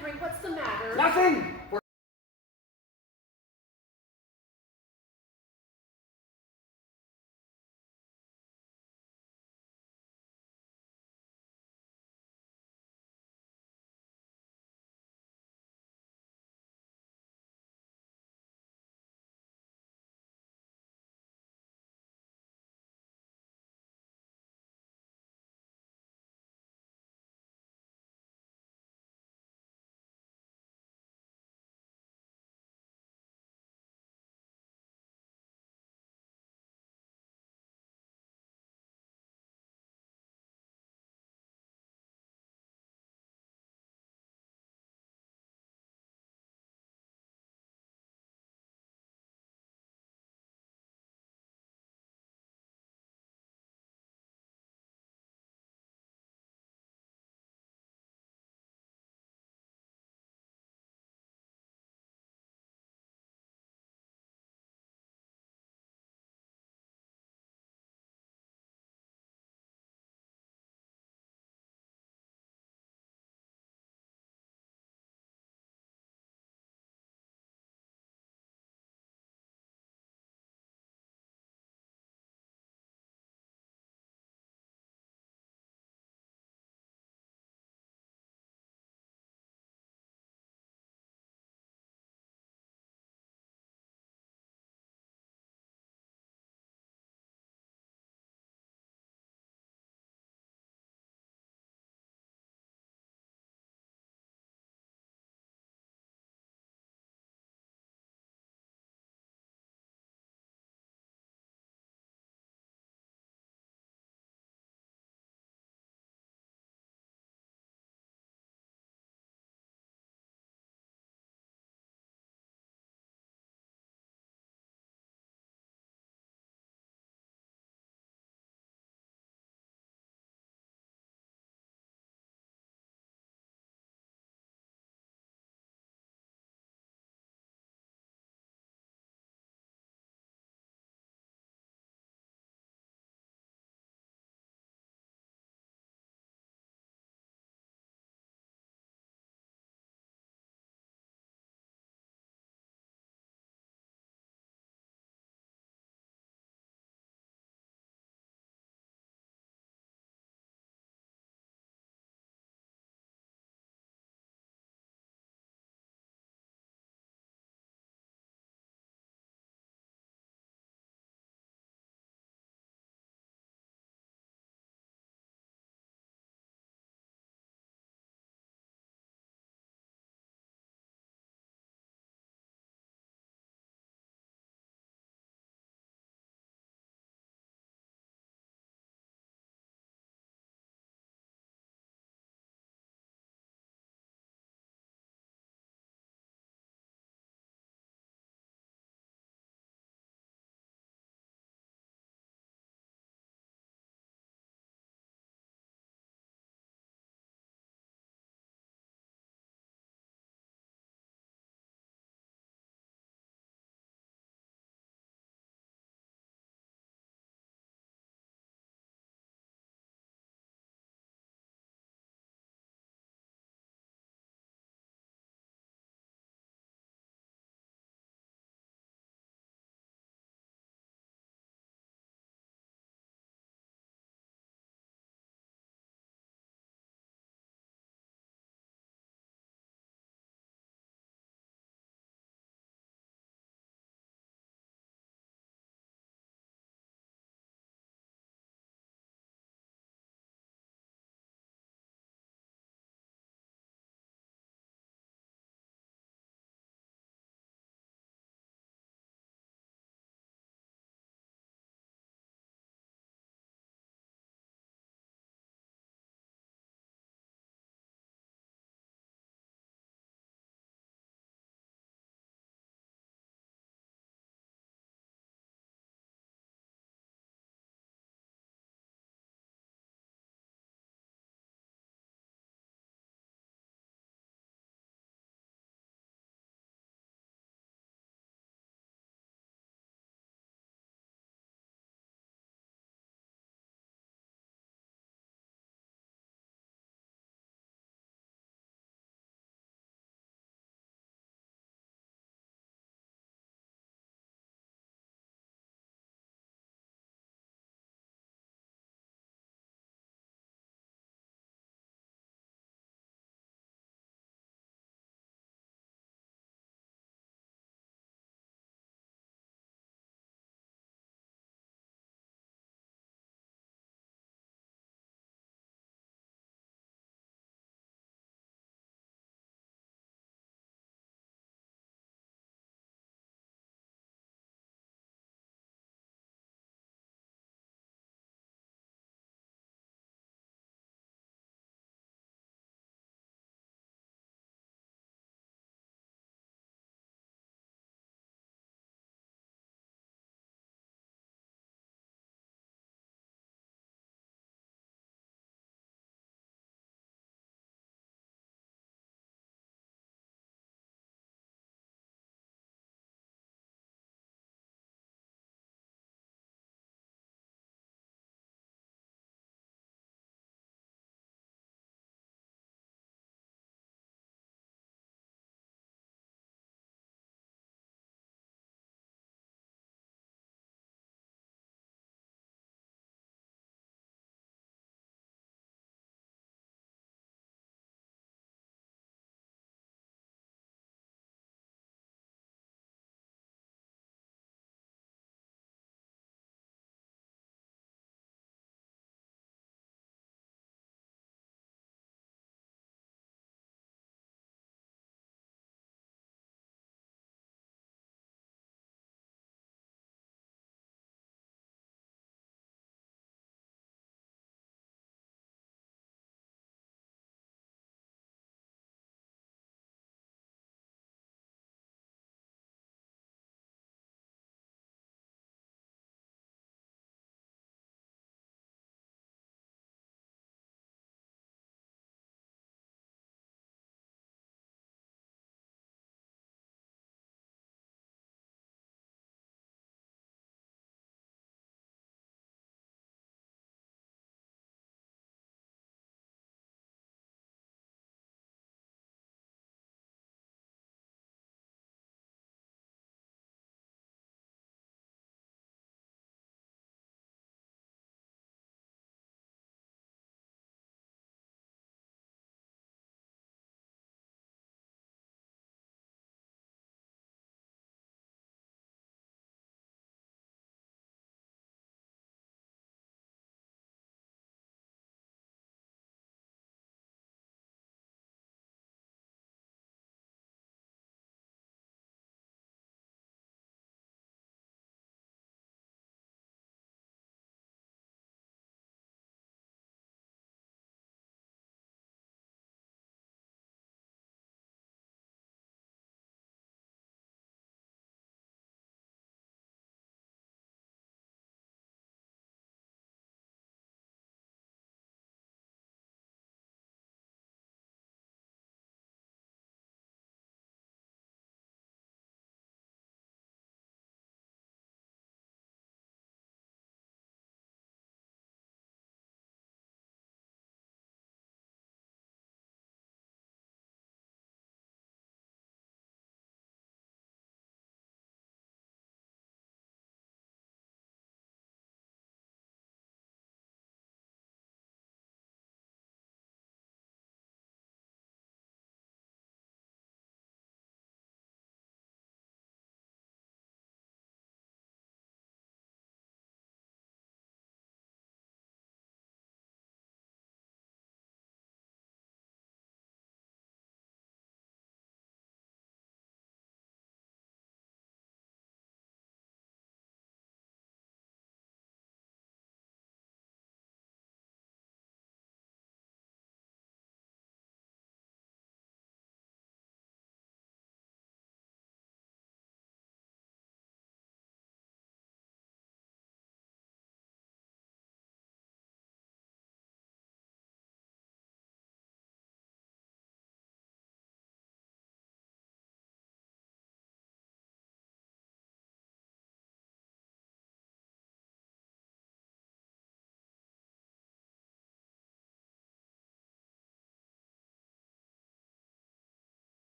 Henry, what's the matter? Nothing!